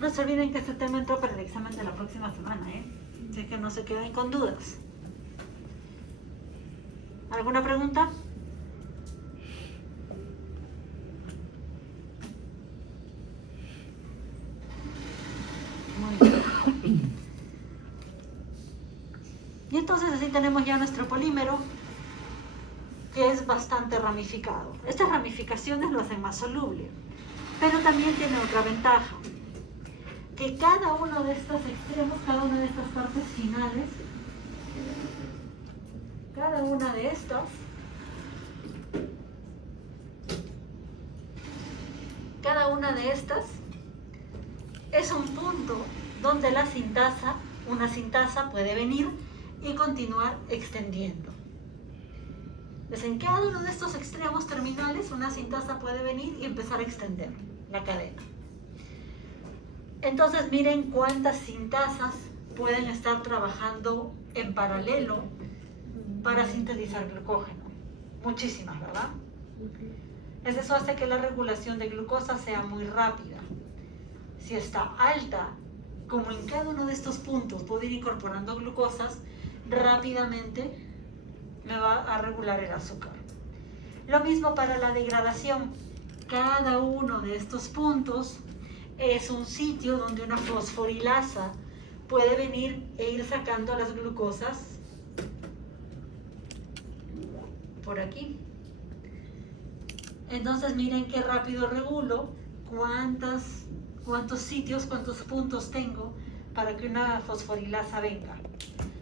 No se olviden que este tema entró para el examen de la próxima semana, ¿eh? Así que no se queden con dudas. ¿Alguna pregunta? Muy bien. Y entonces así tenemos ya nuestro polímero, que es bastante ramificado. Estas ramificaciones lo hacen más soluble, pero también tiene otra ventaja, que cada uno de estos extremos, cada una de estas partes finales, cada una de estas, es un punto donde la sintasa, una sintasa puede venir y continuar extendiendo. Pues en cada uno de estos extremos terminales una sintasa puede venir y empezar a extender la cadena. Entonces miren cuántas sintasas pueden estar trabajando en paralelo para sintetizar glucógeno. Muchísimas, ¿verdad? Eso hace que la regulación de glucosa sea muy rápida. Si está alta, como en cada uno de estos puntos puedo ir incorporando glucosas, rápidamente me va a regular el azúcar. Lo mismo para la degradación. Cada uno de estos puntos es un sitio donde una fosforilasa puede venir e ir sacando las glucosas por aquí. Entonces miren qué rápido regulo cuántos sitios, cuántos puntos tengo para que una fosforilasa venga.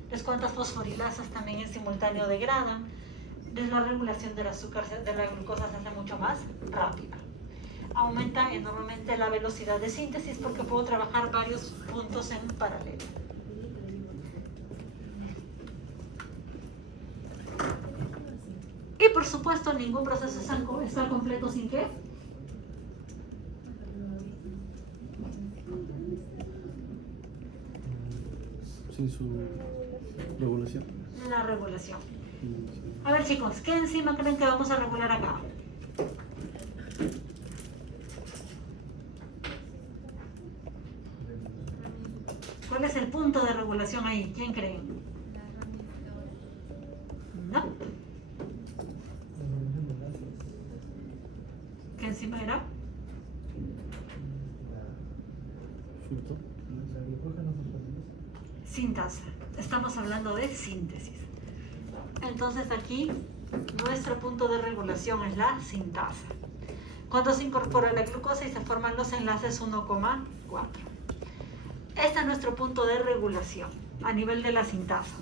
Entonces cuántas fosforilasas también en simultáneo degradan. Entonces la regulación del azúcar, de la glucosa se hace mucho más rápida. Aumenta enormemente la velocidad de síntesis porque puedo trabajar varios puntos en paralelo. Y por supuesto ningún proceso está completo sin ¿qué? Sin su regulación. La regulación. A ver chicos, ¿qué enzima creen que vamos a regular acá? ¿Cuál es el punto de regulación ahí? ¿Quién cree? No. ¿Qué enzima era? Sintasa. Estamos hablando de síntesis. Entonces aquí nuestro punto de regulación es la sintasa. Cuando se incorpora la glucosa y se forman los enlaces 1,4. Este es nuestro punto de regulación a nivel de la sintasa.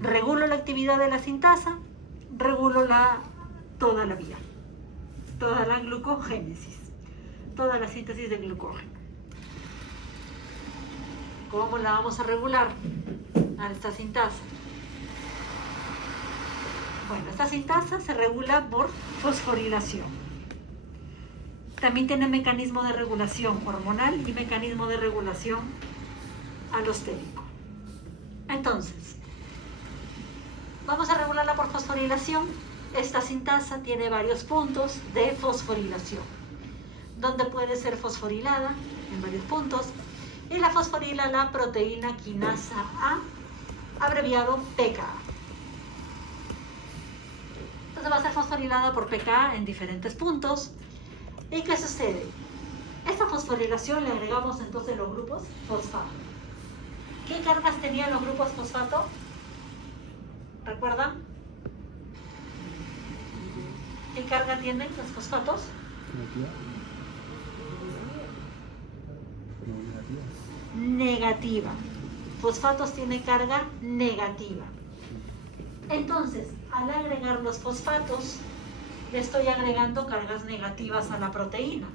Regulo la actividad de la sintasa, regulo toda la vía, toda la glucogénesis, toda la síntesis de glucógeno. ¿Cómo la vamos a regular a esta sintasa? Bueno, esta sintasa se regula por fosforilación. también tiene mecanismo de regulación hormonal y mecanismo de regulación alostérico. Entonces, vamos a regularla por fosforilación. Esta sintasa tiene varios puntos de fosforilación, donde puede ser fosforilada en varios puntos, y la fosforila la proteína quinasa A, abreviado PKA. Entonces va a ser fosforilada por PKA en diferentes puntos. ¿Y qué sucede? Esta fosforilación le agregamos entonces los grupos fosfato. ¿Qué cargas tenían los grupos fosfato? ¿Recuerdan? ¿Qué carga tienen los fosfatos? Negativa. Fosfatos tiene carga negativa. Entonces, al agregar los fosfatos, le estoy agregando cargas negativas a la proteína.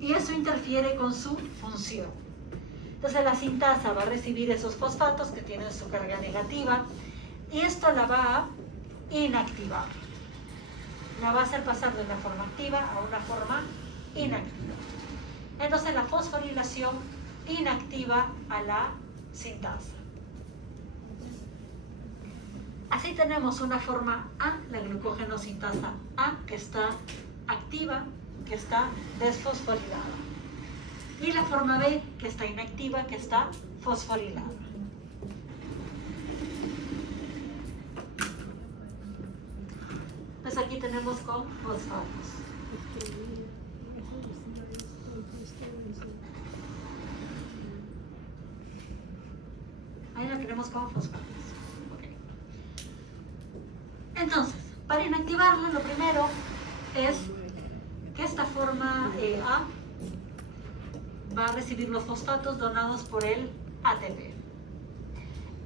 Y eso interfiere con su función. Entonces la sintasa va a recibir esos fosfatos que tienen su carga negativa y esto la va a inactivar. La va a hacer pasar de una forma activa a una forma inactiva. Entonces la fosforilación inactiva a la sintasa. Así tenemos una forma A, la glucógeno sintasa A, que está activa, que está desfosforilada. Y la forma B, que está inactiva, que está fosforilada. Pues aquí tenemos con fosfatos. Ahí la tenemos con fosfatos. Okay. Entonces, para inactivarla, lo primero es que esta forma A va a recibir los fosfatos donados por el ATP.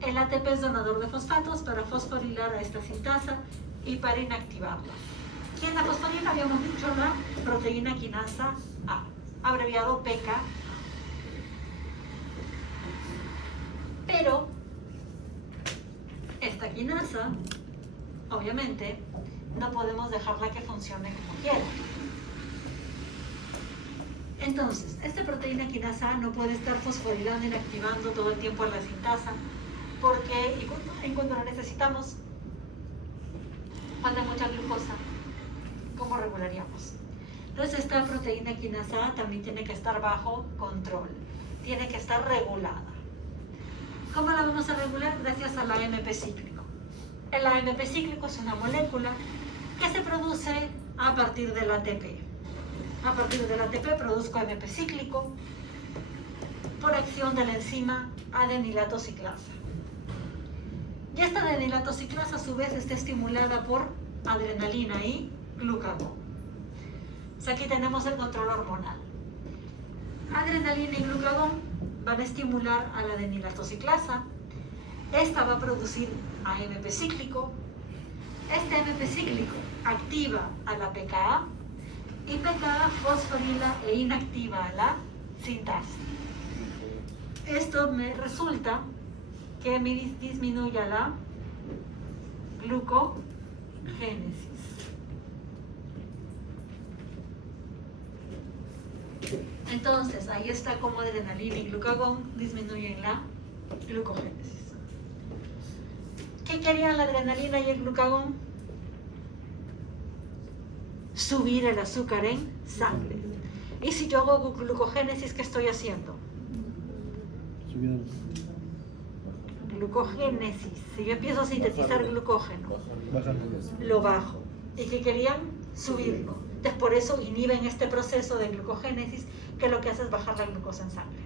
El ATP es donador de fosfatos para fosforilar a esta sintasa y para inactivarla. ¿Quién la fosforila? Habíamos dicho la proteína quinasa A, abreviado PKA. Pero esta quinasa, obviamente, no podemos dejarla que funcione como quiera. Entonces, esta proteína quinasa A no puede estar fosforilando y inactivando todo el tiempo a la sintasa, porque en cuanto la necesitamos, falta mucha glucosa. ¿Cómo regularíamos? Entonces, esta proteína quinasa A también tiene que estar bajo control, tiene que estar regulada. ¿Cómo la vamos a regular? Gracias al AMP cíclico. El AMP cíclico es una molécula que se produce a partir del ATP. A partir del ATP produzco AMP cíclico por acción de la enzima adenilato ciclasa. Y esta adenilato ciclasa a su vez está estimulada por adrenalina y glucagón. Entonces aquí tenemos el control hormonal. Adrenalina y glucagón van a estimular a la adenilato ciclasa. Esta va a producir AMP cíclico. Este AMP cíclico activa a la PKA y PKA fosforila e inactiva a la sintasa. Esto me resulta que me disminuya la glucogénesis. Entonces, ahí está como adrenalina y glucagón disminuyen la glucogénesis. ¿Qué querían la adrenalina y el glucagón? Subir el azúcar en sangre. Y si yo hago glucogénesis, ¿qué estoy haciendo? Glucogénesis. Si yo empiezo a sintetizar glucógeno, lo bajo. ¿Y qué querían? Subirlo. Entonces, por eso inhiben este proceso de glucogénesis, que lo que hace es bajar la glucosa en sangre.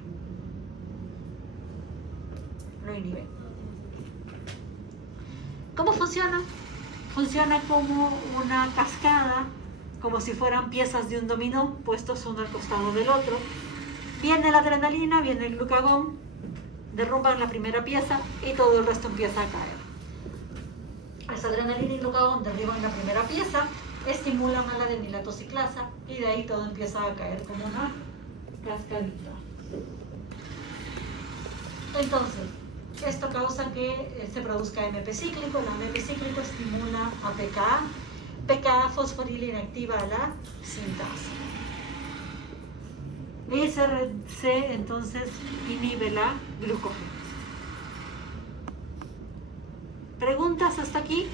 Lo inhiben. ¿Cómo funciona? Funciona como una cascada, como si fueran piezas de un dominó, puestos uno al costado del otro. Viene la adrenalina, viene el glucagón, derrumban la primera pieza y todo el resto empieza a caer. Esa adrenalina y glucagón derriban la primera pieza, estimulan a la adenilato ciclasa y de ahí todo empieza a caer como una cascadita. Entonces, esto causa que se produzca AMP cíclico. El AMP cíclico estimula a PKA. PKA fosforila inactiva a la sintasa. SRC entonces inhibe la glucógeno. ¿Preguntas hasta aquí?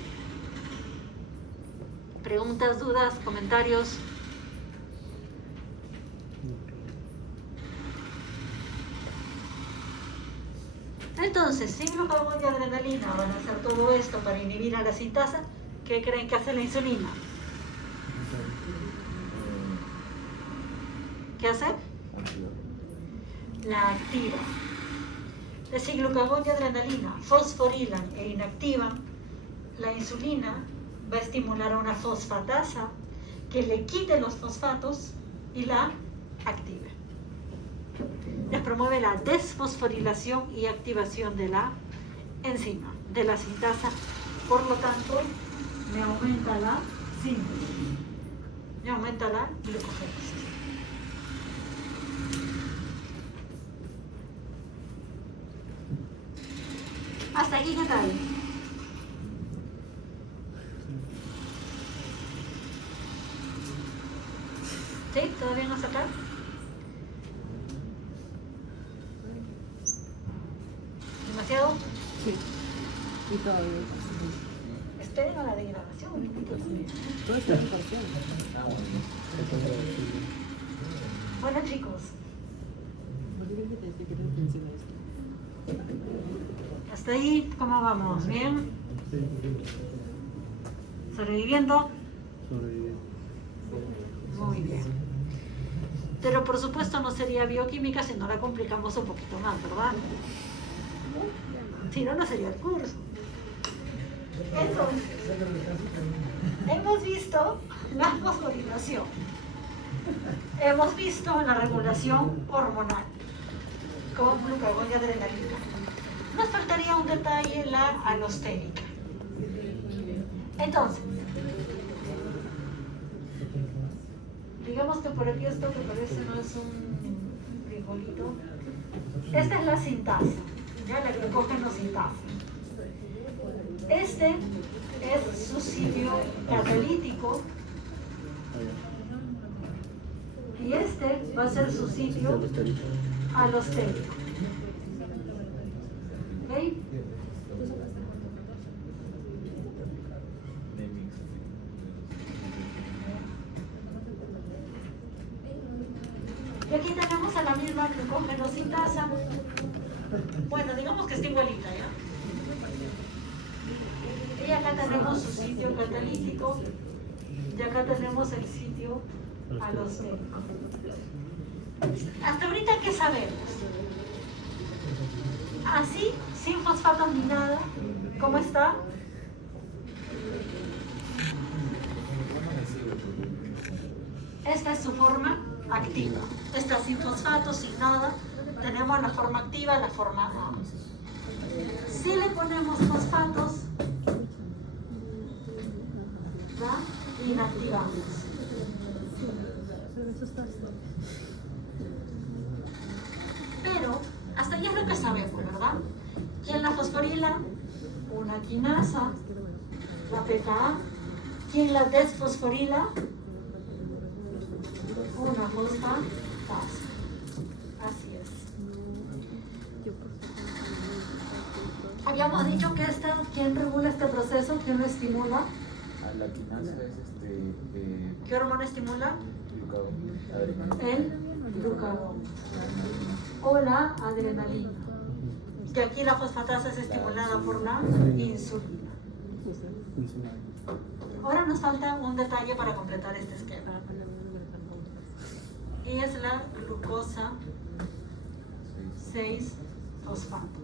¿Preguntas, dudas, comentarios? Entonces, si glucagón y adrenalina van a hacer todo esto para inhibir a la sintasa, ¿qué creen que hace la insulina? ¿Qué hace? La activa. Si glucagón y adrenalina fosforilan e inactivan, la insulina va a estimular a una fosfatasa que le quite los fosfatos y la active. Les promueve la desfosforilación y activación de la enzima, de la sintasa. Por lo tanto, me aumenta la síntesis, me aumenta la glucogénesis. Hasta aquí, ¿qué tal? ¿Sí? ¿Todo bien hasta acá? ¿Demasiado? Sí. Y todavía. Esperen a la degradación un minutito también. Todo está en parcial. Bueno, chicos, ¿Por qué crees que te decía que te funciona esto? hasta ahí, ¿cómo vamos? ¿Bien? ¿Sobreviviendo? Sobreviviendo. Muy bien. Pero por supuesto no sería bioquímica si no la complicamos un poquito más, ¿verdad? Si no, no sería el curso. Entonces, hemos visto la fosforilación. Hemos visto la regulación hormonal con glucagón y adrenalina. Nos faltaría un detalle, la alostérica. Entonces, digamos que por aquí esto que parece no es un frijolito. Esta es la sintasa, ya la glucógeno sintasa. Este es su sitio catalítico y este va a ser su sitio alostérico. ¿Ok? Y aquí tenemos a la misma glucógeno sintasa. Bueno, digamos que está igualita, ¿ya? Y acá tenemos su sitio catalítico y acá tenemos el sitio alostérico. Hasta ahorita, ¿qué sabemos? Así, sin fosfatos ni nada, ¿cómo está? Esta es su forma activa. Esta sin fosfatos, sin nada. Tenemos la forma activa, la forma A. Si le ponemos fosfatos, ¿va? Inactivamos. Pero hasta ahí es lo que sabemos, ¿verdad? ¿Quién la fosforila? Una quinasa, la pKa. ¿Quién la desfosforila? Una fosfatasa. Así es. Habíamos dicho que ¿quién regula este proceso? ¿Quién lo estimula? A la quinasa es ¿Qué hormona estimula? glucagón. El glucagón o la adrenalina. Que aquí la fosfatasa es estimulada por la insulina. Ahora nos falta un detalle para completar este esquema. Y es la glucosa 6-fosfato.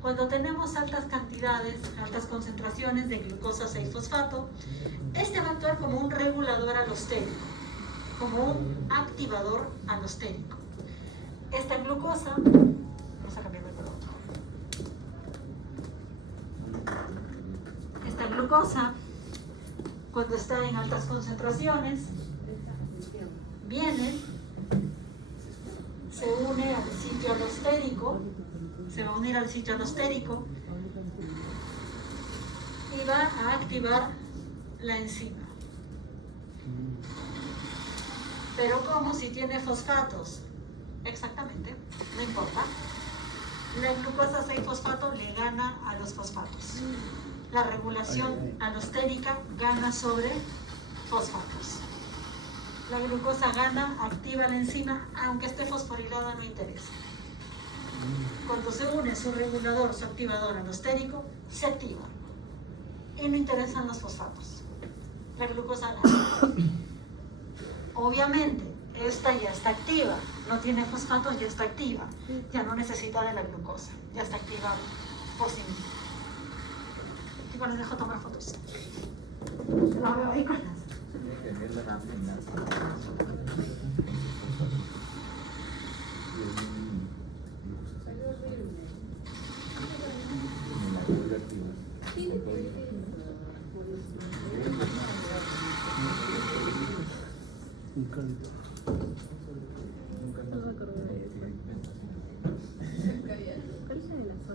Cuando tenemos altas cantidades, altas concentraciones de glucosa 6-fosfato, este va a actuar como un regulador alostérico, como un activador alostérico. Esta glucosa, vamos a cambiarlo por otro. Esta glucosa, cuando está en altas concentraciones, viene, se une al sitio alostérico, se va a unir al sitio alostérico y va a activar la enzima. Pero ¿cómo si tiene fosfatos? Exactamente, no importa. La glucosa 6-fosfato le gana a los fosfatos. La regulación alostérica gana sobre fosfatos. La glucosa gana, activa la enzima, aunque esté fosforilada no interesa. Cuando se une su regulador, su activador alostérico, se activa. Y no interesan los fosfatos. La glucosa gana. Obviamente, esta ya está activa, no tiene fosfatos, ya está activa, ya no necesita de la glucosa, ya está activa por sí misma. Chicos, les dejo tomar fotos. Ahora voy con las.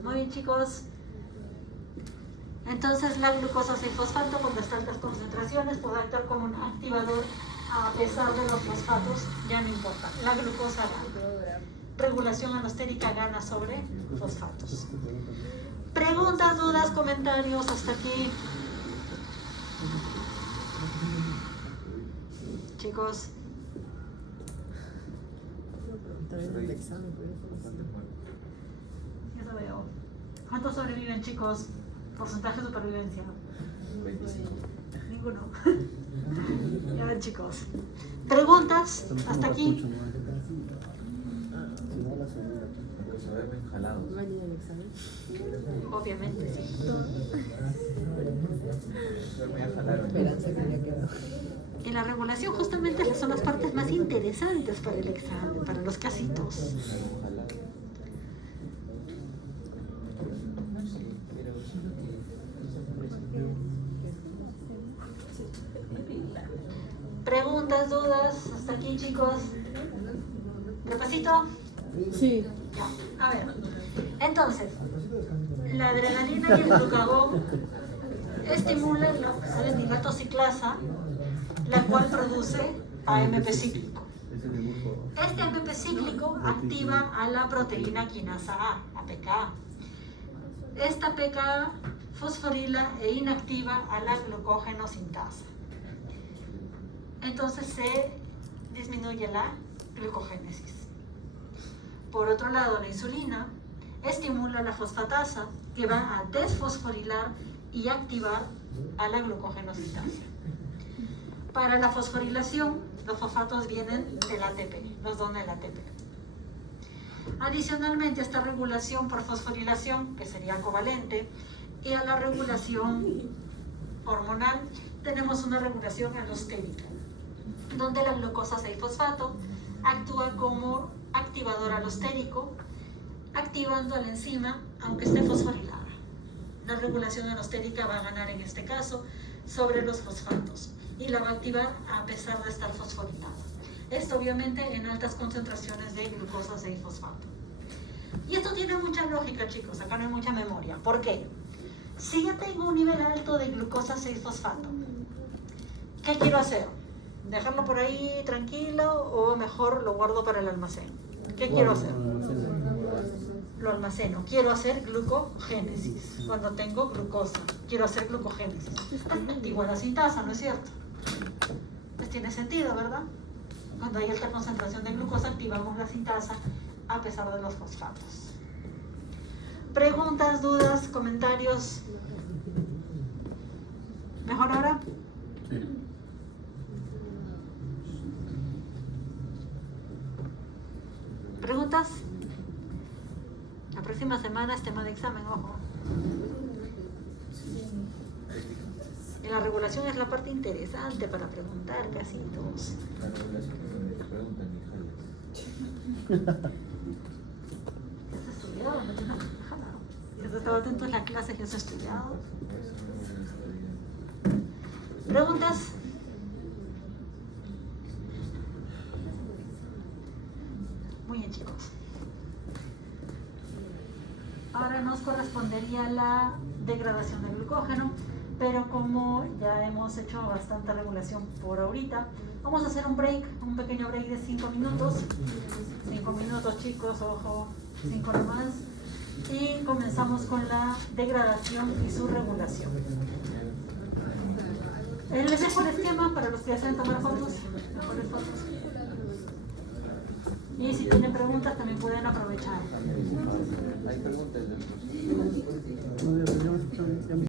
Muy bien, chicos. Entonces la glucosa 6-fosfato cuando está a altas concentraciones puede actuar como un activador a pesar de los fosfatos, ya no importa. La glucosa gana. Regulación alostérica gana sobre fosfatos. Preguntas, dudas, comentarios hasta aquí. Chicos. Eso veo. ¿Cuántos sobreviven, chicos? Porcentaje de supervivencia. 25. Ninguno. Ya ven, chicos. ¿Preguntas hasta aquí? Pues haberme jalado. Obviamente, sí. Me jalaron. Y la regulación justamente son las partes más interesantes para el examen, para los casitos. ¿Preguntas, dudas? Hasta aquí, chicos. ¿Repasito? Sí. Ya, a ver. Entonces, la adrenalina y el glucagón estimulan la adetilatoxiclasa, la cual produce AMP cíclico. Este AMP cíclico activa a la proteína quinasa A, APK. Esta APK fosforila e inactiva a la glucógeno sintasa. Entonces se disminuye la glucogénesis. Por otro lado, la insulina estimula la fosfatasa, que va a desfosforilar y activar a la glucógeno sintasa. Para la fosforilación, los fosfatos vienen del ATP, nos dona el ATP. Adicionalmente, a esta regulación por fosforilación, que sería covalente, y a la regulación hormonal, tenemos una regulación alostérica, donde la glucosa 6-fosfato actúa como activador alostérico, activando a la enzima aunque esté fosforilada. La regulación alostérica va a ganar en este caso sobre los fosfatos y la va a activar a pesar de estar fosforilada. Esto obviamente en altas concentraciones de glucosa 6-fosfato. Y esto tiene mucha lógica, chicos, acá no hay mucha memoria. ¿Por qué? Si ya tengo un nivel alto de glucosa 6-fosfato, ¿qué quiero hacer? ¿Dejarlo por ahí tranquilo o mejor lo guardo para el almacén? ¿Qué quiero hacer? Lo almaceno. Quiero hacer glucogénesis. Cuando tengo glucosa, quiero hacer glucogénesis. Igual a sintasa, ¿no es cierto? Pues tiene sentido, ¿verdad? Cuando hay alta concentración de glucosa, activamos la sintasa a pesar de los fosfatos. ¿Preguntas, dudas, comentarios? ¿Mejor ahora? Sí. ¿Preguntas? La próxima semana es tema de examen, ojo. Y la regulación es la parte interesante para preguntar, casitos. La regulación es donde te preguntan y jalas. ¿Ya has estudiado? No tienes que jalar. ¿Ya has estado atento en la clase que has estudiado? ¿Preguntas? Muy bien, chicos. Ahora nos correspondería la degradación del glucógeno. pero como ya hemos hecho bastante regulación por ahorita, vamos a hacer un break, un pequeño break de 5 minutos. 5 minutos, chicos, ojo, 5 nomás. Y comenzamos con la degradación y su regulación. Les dejo el esquema para los que desean tomar fotos, mejores fotos. Y si tienen preguntas también pueden aprovechar. Hay preguntas del No, ya me escuchan, ya me-